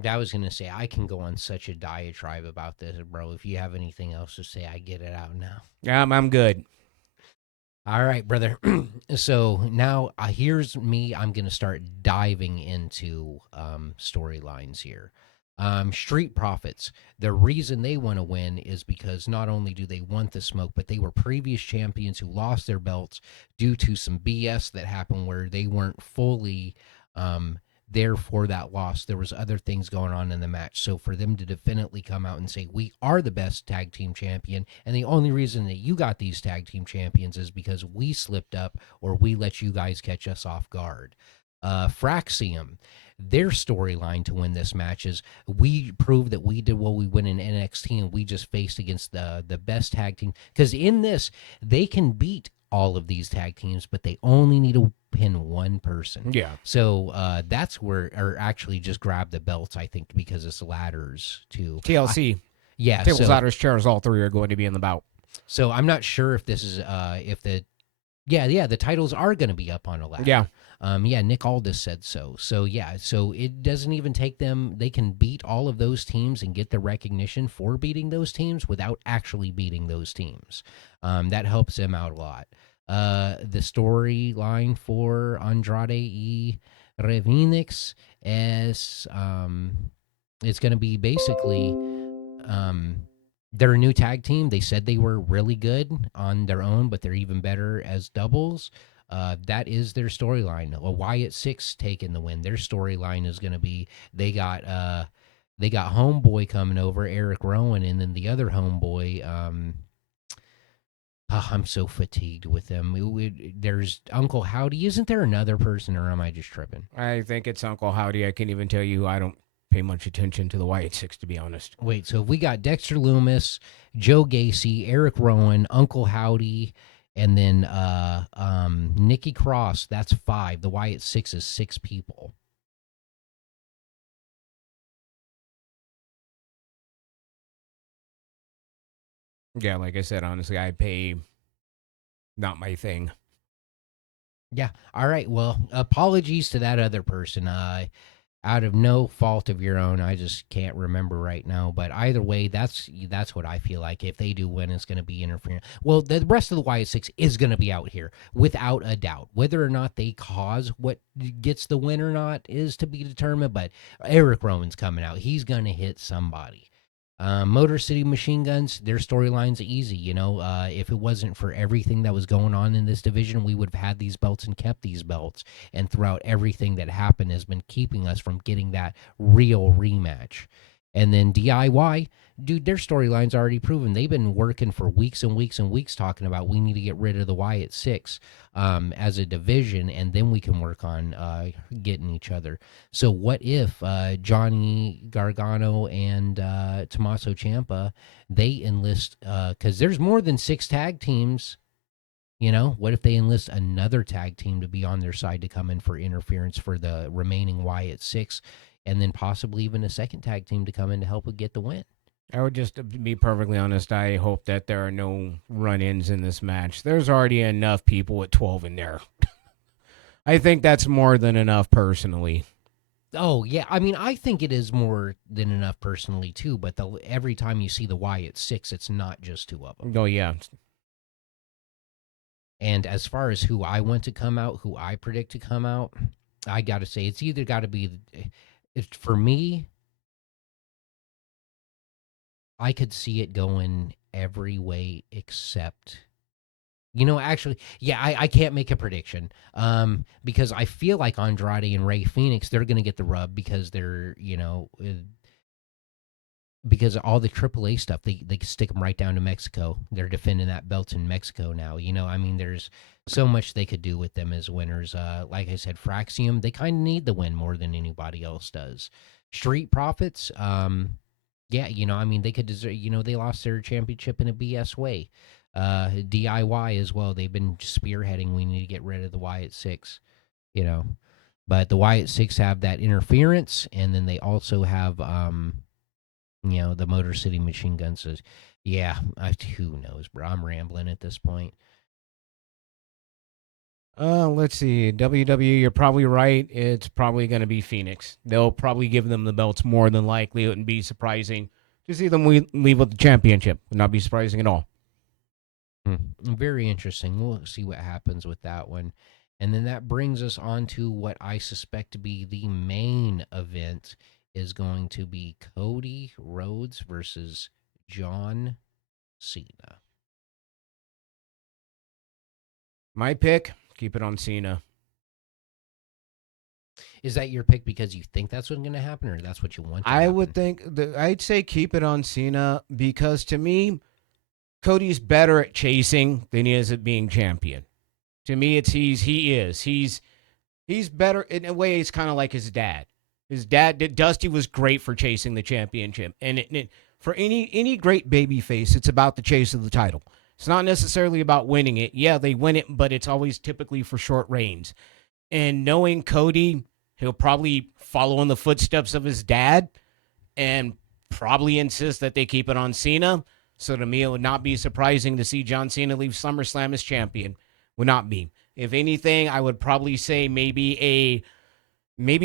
I was going to say, I can go on such a diatribe about this, bro. If you have anything else to say, I get it out now. I'm good. All right, brother. So now here's me. I'm going to start diving into storylines here. Street Profits. The reason they want to win is because not only do they want the smoke, but they were previous champions who lost their belts due to some BS that happened where they weren't fully there for that loss. There was other things going on in the match. So for them to definitely come out and say, we are the best tag team champion, and the only reason that you got these tag team champions is because we slipped up or we let you guys catch us off guard. Fraxium, their storyline to win this match is we proved that we did what we win in NXT, and we just faced against the best tag team. Because in this, they can beat all of these tag teams, but they only need to pin one person. Yeah. So that's where, or actually just grab the belts, I think, because it's ladders too. TLC. Yeah. Tables, ladders, chairs, all three are going to be in the bout. So I'm not sure if this is if the the titles are going to be up on a ladder. Yeah. Yeah, Nick Aldis said so. So yeah, so it doesn't even take them. They can beat all of those teams and get the recognition for beating those teams without actually beating those teams. That helps them out a lot. The storyline for Andrade y Revinix is it's going to be basically they're a new tag team. They said they were really good on their own, but they're even better as doubles. That is their storyline. A Wyatt Six taking the win. Their storyline is going to be they got homeboy coming over, Eric Rowan, and then the other homeboy. I'm so fatigued with them. There's Uncle Howdy. Isn't there another person, or am I just tripping? I think it's Uncle Howdy. I can't even tell you. I don't pay much attention to the Wyatt Six, to be honest. Wait, so we got Dexter Loomis, Joe Gacy, Eric Rowan, Uncle Howdy, and then Nikki Cross. That's 5. The Wyatt Six is 6 people. Yeah, like I said, honestly, I pay not my thing. Yeah. All right. Well, apologies to that other person. Out of no fault of your own, I just can't remember right now. But either way, that's what I feel like. If they do win, it's going to be interference. Well, the rest of the Wyatt Six is going to be out here without a doubt. Whether or not they cause what gets the win or not is to be determined. But Eric Rowan's coming out. He's going to hit somebody. Motor City Machine Guns, their storyline's easy. If it wasn't for everything that was going on in this division, we would have had these belts and kept these belts. And throughout everything that happened has been keeping us from getting that real rematch. And then DIY, dude, their storyline's already proven. They've been working for weeks and weeks and weeks talking about we need to get rid of the Wyatt Six as a division, and then we can work on getting each other. So what if Johnny Gargano and Tommaso Ciampa, they enlist, because there's more than 6 tag teams. What if they enlist another tag team to be on their side to come in for interference for the remaining Wyatt Six, and then possibly even a second tag team to come in to help get the win? I would just be perfectly honest. I hope that there are no run ins in this match. There's already enough people at 12 in there. I think that's more than enough personally. Oh yeah, I mean I think it is more than enough personally too. But every time you see the Wyatt Six, it's not just two of them. Oh, yeah. And as far as who I want to come out, who I predict to come out, I got to say it's either got to be, for me, I could see it going every way except, actually, yeah, I can't make a prediction because I feel like Andrade and Ray Phoenix, they're going to get the rub because they're, because of all the AAA stuff, they stick them right down to Mexico. They're defending that belt in Mexico now. I mean, there's so much they could do with them as winners. Like I said, Fraxium, they kind of need the win more than anybody else does. Street Profits, yeah, I mean, they could deserve. They lost their championship in a BS way. DIY as well. They've been spearheading. We need to get rid of the Wyatt Six. You know, but the Wyatt Six have that interference, and then they also have the Motor City Machine Gun says, yeah, who knows, bro? I'm rambling at this point. Let's see. WWE, you're probably right. It's probably going to be Phoenix. They'll probably give them the belts more than likely. It wouldn't be surprising to see them leave with the championship. Would not be surprising at all. Very interesting. We'll see what happens with that one. And then that brings us on to what I suspect to be the main event is going to be Cody Rhodes versus John Cena. My pick, keep it on Cena. Is that your pick because you think that's what's going to happen, or that's what you want to I happen? would think I'd say keep it on Cena because to me, Cody's better at chasing than he is at being champion. To me, he's better in a way. He's kind of like his dad. His dad, Dusty, was great for chasing the championship, and for any great baby face, it's about the chase of the title. It's not necessarily about winning it. Yeah, they win it, but it's always typically for short reigns. And knowing Cody, he'll probably follow in the footsteps of his dad and probably insist that they keep it on Cena. So to me, it would not be surprising to see John Cena leave SummerSlam as champion. Would not be. If anything, I would probably say maybe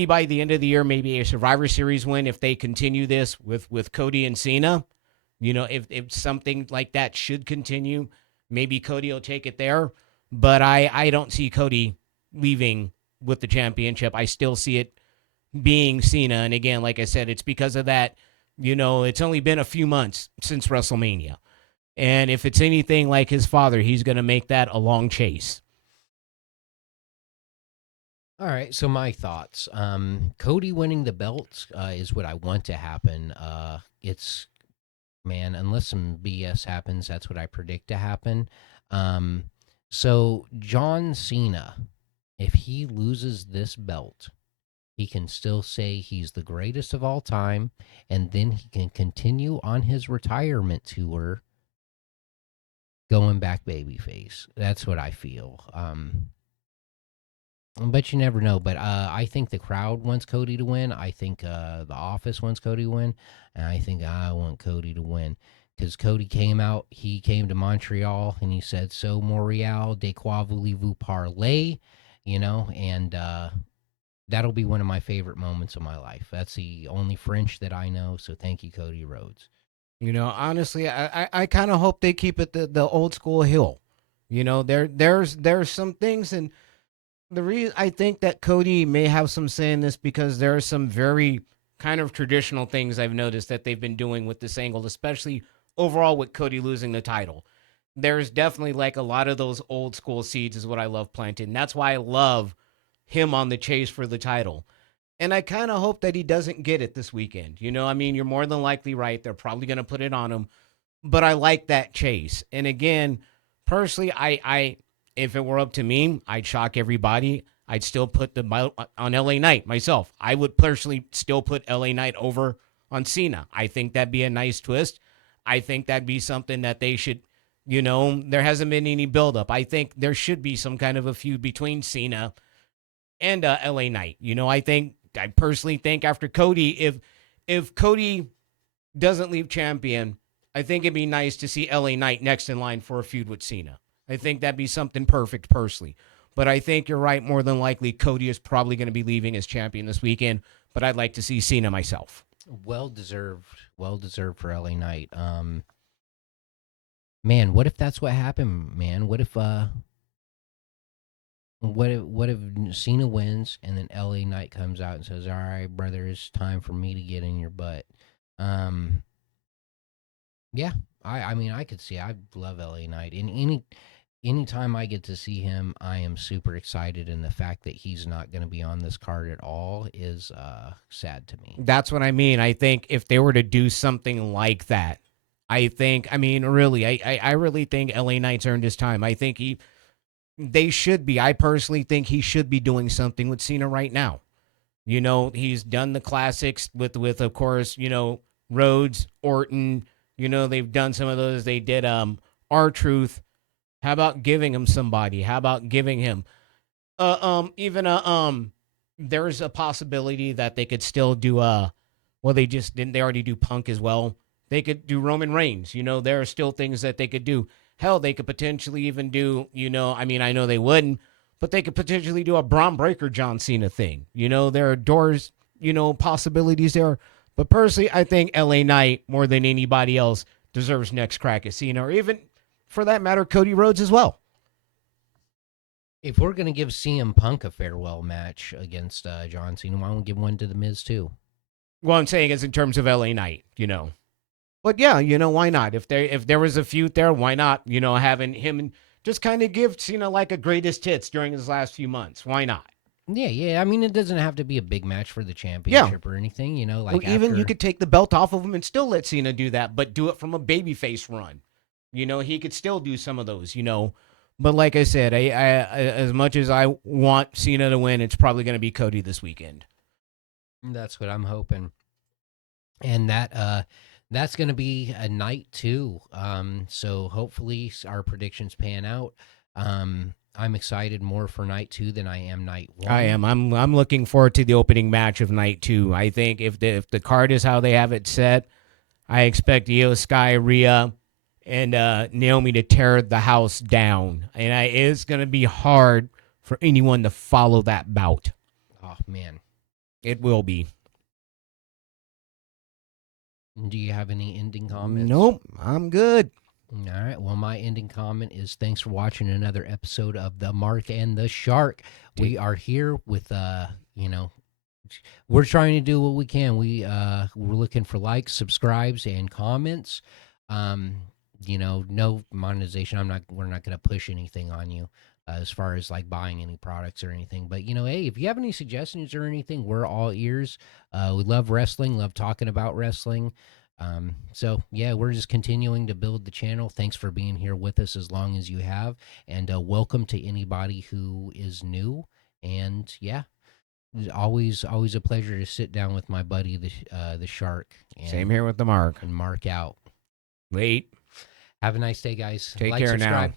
by the end of the year, maybe a Survivor Series win if they continue this with Cody and Cena. If something like that should continue, maybe Cody will take it there. But I don't see Cody leaving with the championship. I still see it being Cena. And again, like I said, it's because of that. It's only been a few months since WrestleMania. And if it's anything like his father, he's going to make that a long chase. All right, so my thoughts. Cody winning the belt is what I want to happen. It's man, unless some BS happens, that's what I predict to happen. Um, so John Cena, if he loses this belt, he can still say he's the greatest of all time, and then he can continue on his retirement tour, going back babyface. That's what I feel. But you never know. But I think the crowd wants Cody to win. I think the office wants Cody to win, and I think I want Cody to win. because Cody he came to Montreal and he said, "So Montreal, de quoi voulez-vous parler?" And that'll be one of my favorite moments of my life. That's the only French that I know. So thank you, Cody Rhodes. Honestly, I kind of hope they keep it the old school heel. There's some things, and the reason I think that Cody may have some say in this because there are some very kind of traditional things I've noticed that they've been doing with this angle, especially overall with Cody losing the title. There's definitely like a lot of those old school seeds is what I love planting. That's why I love him on the chase for the title. And I kind of hope that he doesn't get it this weekend. I mean, you're more than likely right. They're probably going to put it on him, but I like that chase. And again, personally, I if it were up to me, I'd shock everybody. I'd still put the belt on LA Knight myself. I would personally still put LA Knight over on Cena. I think that'd be a nice twist. I think that'd be something that they should, there hasn't been any buildup. I think there should be some kind of a feud between Cena and LA Knight. I personally think after Cody, if Cody doesn't leave champion, I think it'd be nice to see LA Knight next in line for a feud with Cena. I think that'd be something perfect personally. But I think you're right. More than likely, Cody is probably going to be leaving as champion this weekend. But I'd like to see Cena myself. Well deserved. Well deserved for LA Knight. Man, what if that's what happened, man? What if Cena wins and then LA Knight comes out and says, "All right, brother, it's time for me to get in your butt." Um, yeah, I mean, I could see. I love LA Knight. And anytime I get to see him, I am super excited. And the fact that he's not going to be on this card at all is sad to me. That's what I mean. I think if they were to do something like that, really, I really think LA Knight's earned his time. I think they should be. I personally think he should be doing something with Cena right now. He's done the classics with of course, Rhodes, Orton. They've done some of those. They did R-Truth. How about giving him somebody? How about giving him even there's a possibility that they could still do they just didn't, they already do Punk as well. They could do Roman Reigns. There are still things that they could do. Hell, they could potentially even do, I know they wouldn't, but they could potentially do a Braun Breaker John Cena thing. There are doors, possibilities there. But personally, I think LA Knight, more than anybody else, deserves next crack at Cena, or even, for that matter, Cody Rhodes as well. If we're going to give CM Punk a farewell match against John Cena, why don't we give one to The Miz too? Well, I'm saying is in terms of LA Knight, But yeah, why not? If there was a feud there, why not? Having him just kind of give Cena like a greatest hits during his last few months. Why not? Yeah. I mean, it doesn't have to be a big match for the championship or anything. Even you could take the belt off of him and still let Cena do that, but do it from a babyface run. He could still do some of those. But like I said, I as much as I want Cena to win, it's probably going to be Cody this weekend. That's what I'm hoping, and that's going to be a night too. So hopefully our predictions pan out. I'm excited more for night 2 than I am night 1. I am. I'm looking forward to the opening match of night 2. I think if the card is how they have it set, I expect Io Sky, Rhea, and Naomi to tear the house down, and it's going to be hard for anyone to follow that bout. Oh man, it will be. Do you have any ending comments? Nope, I'm good. All right. Well, my ending comment is thanks for watching another episode of The Mark and the Shark. We are here with, we're trying to do what we can. We're looking for likes, subscribes, and comments. No monetization. We're not going to push anything on you as far as like buying any products or anything. But, hey, if you have any suggestions or anything, we're all ears. We love wrestling, love talking about wrestling. So yeah, we're just continuing to build the channel. Thanks for being here with us as long as you have, and welcome to anybody who is new. And yeah, always a pleasure to sit down with my buddy the Shark. And, same here with the Mark. And Mark out. Wait. Have a nice day, guys. Take care subscribe. Now.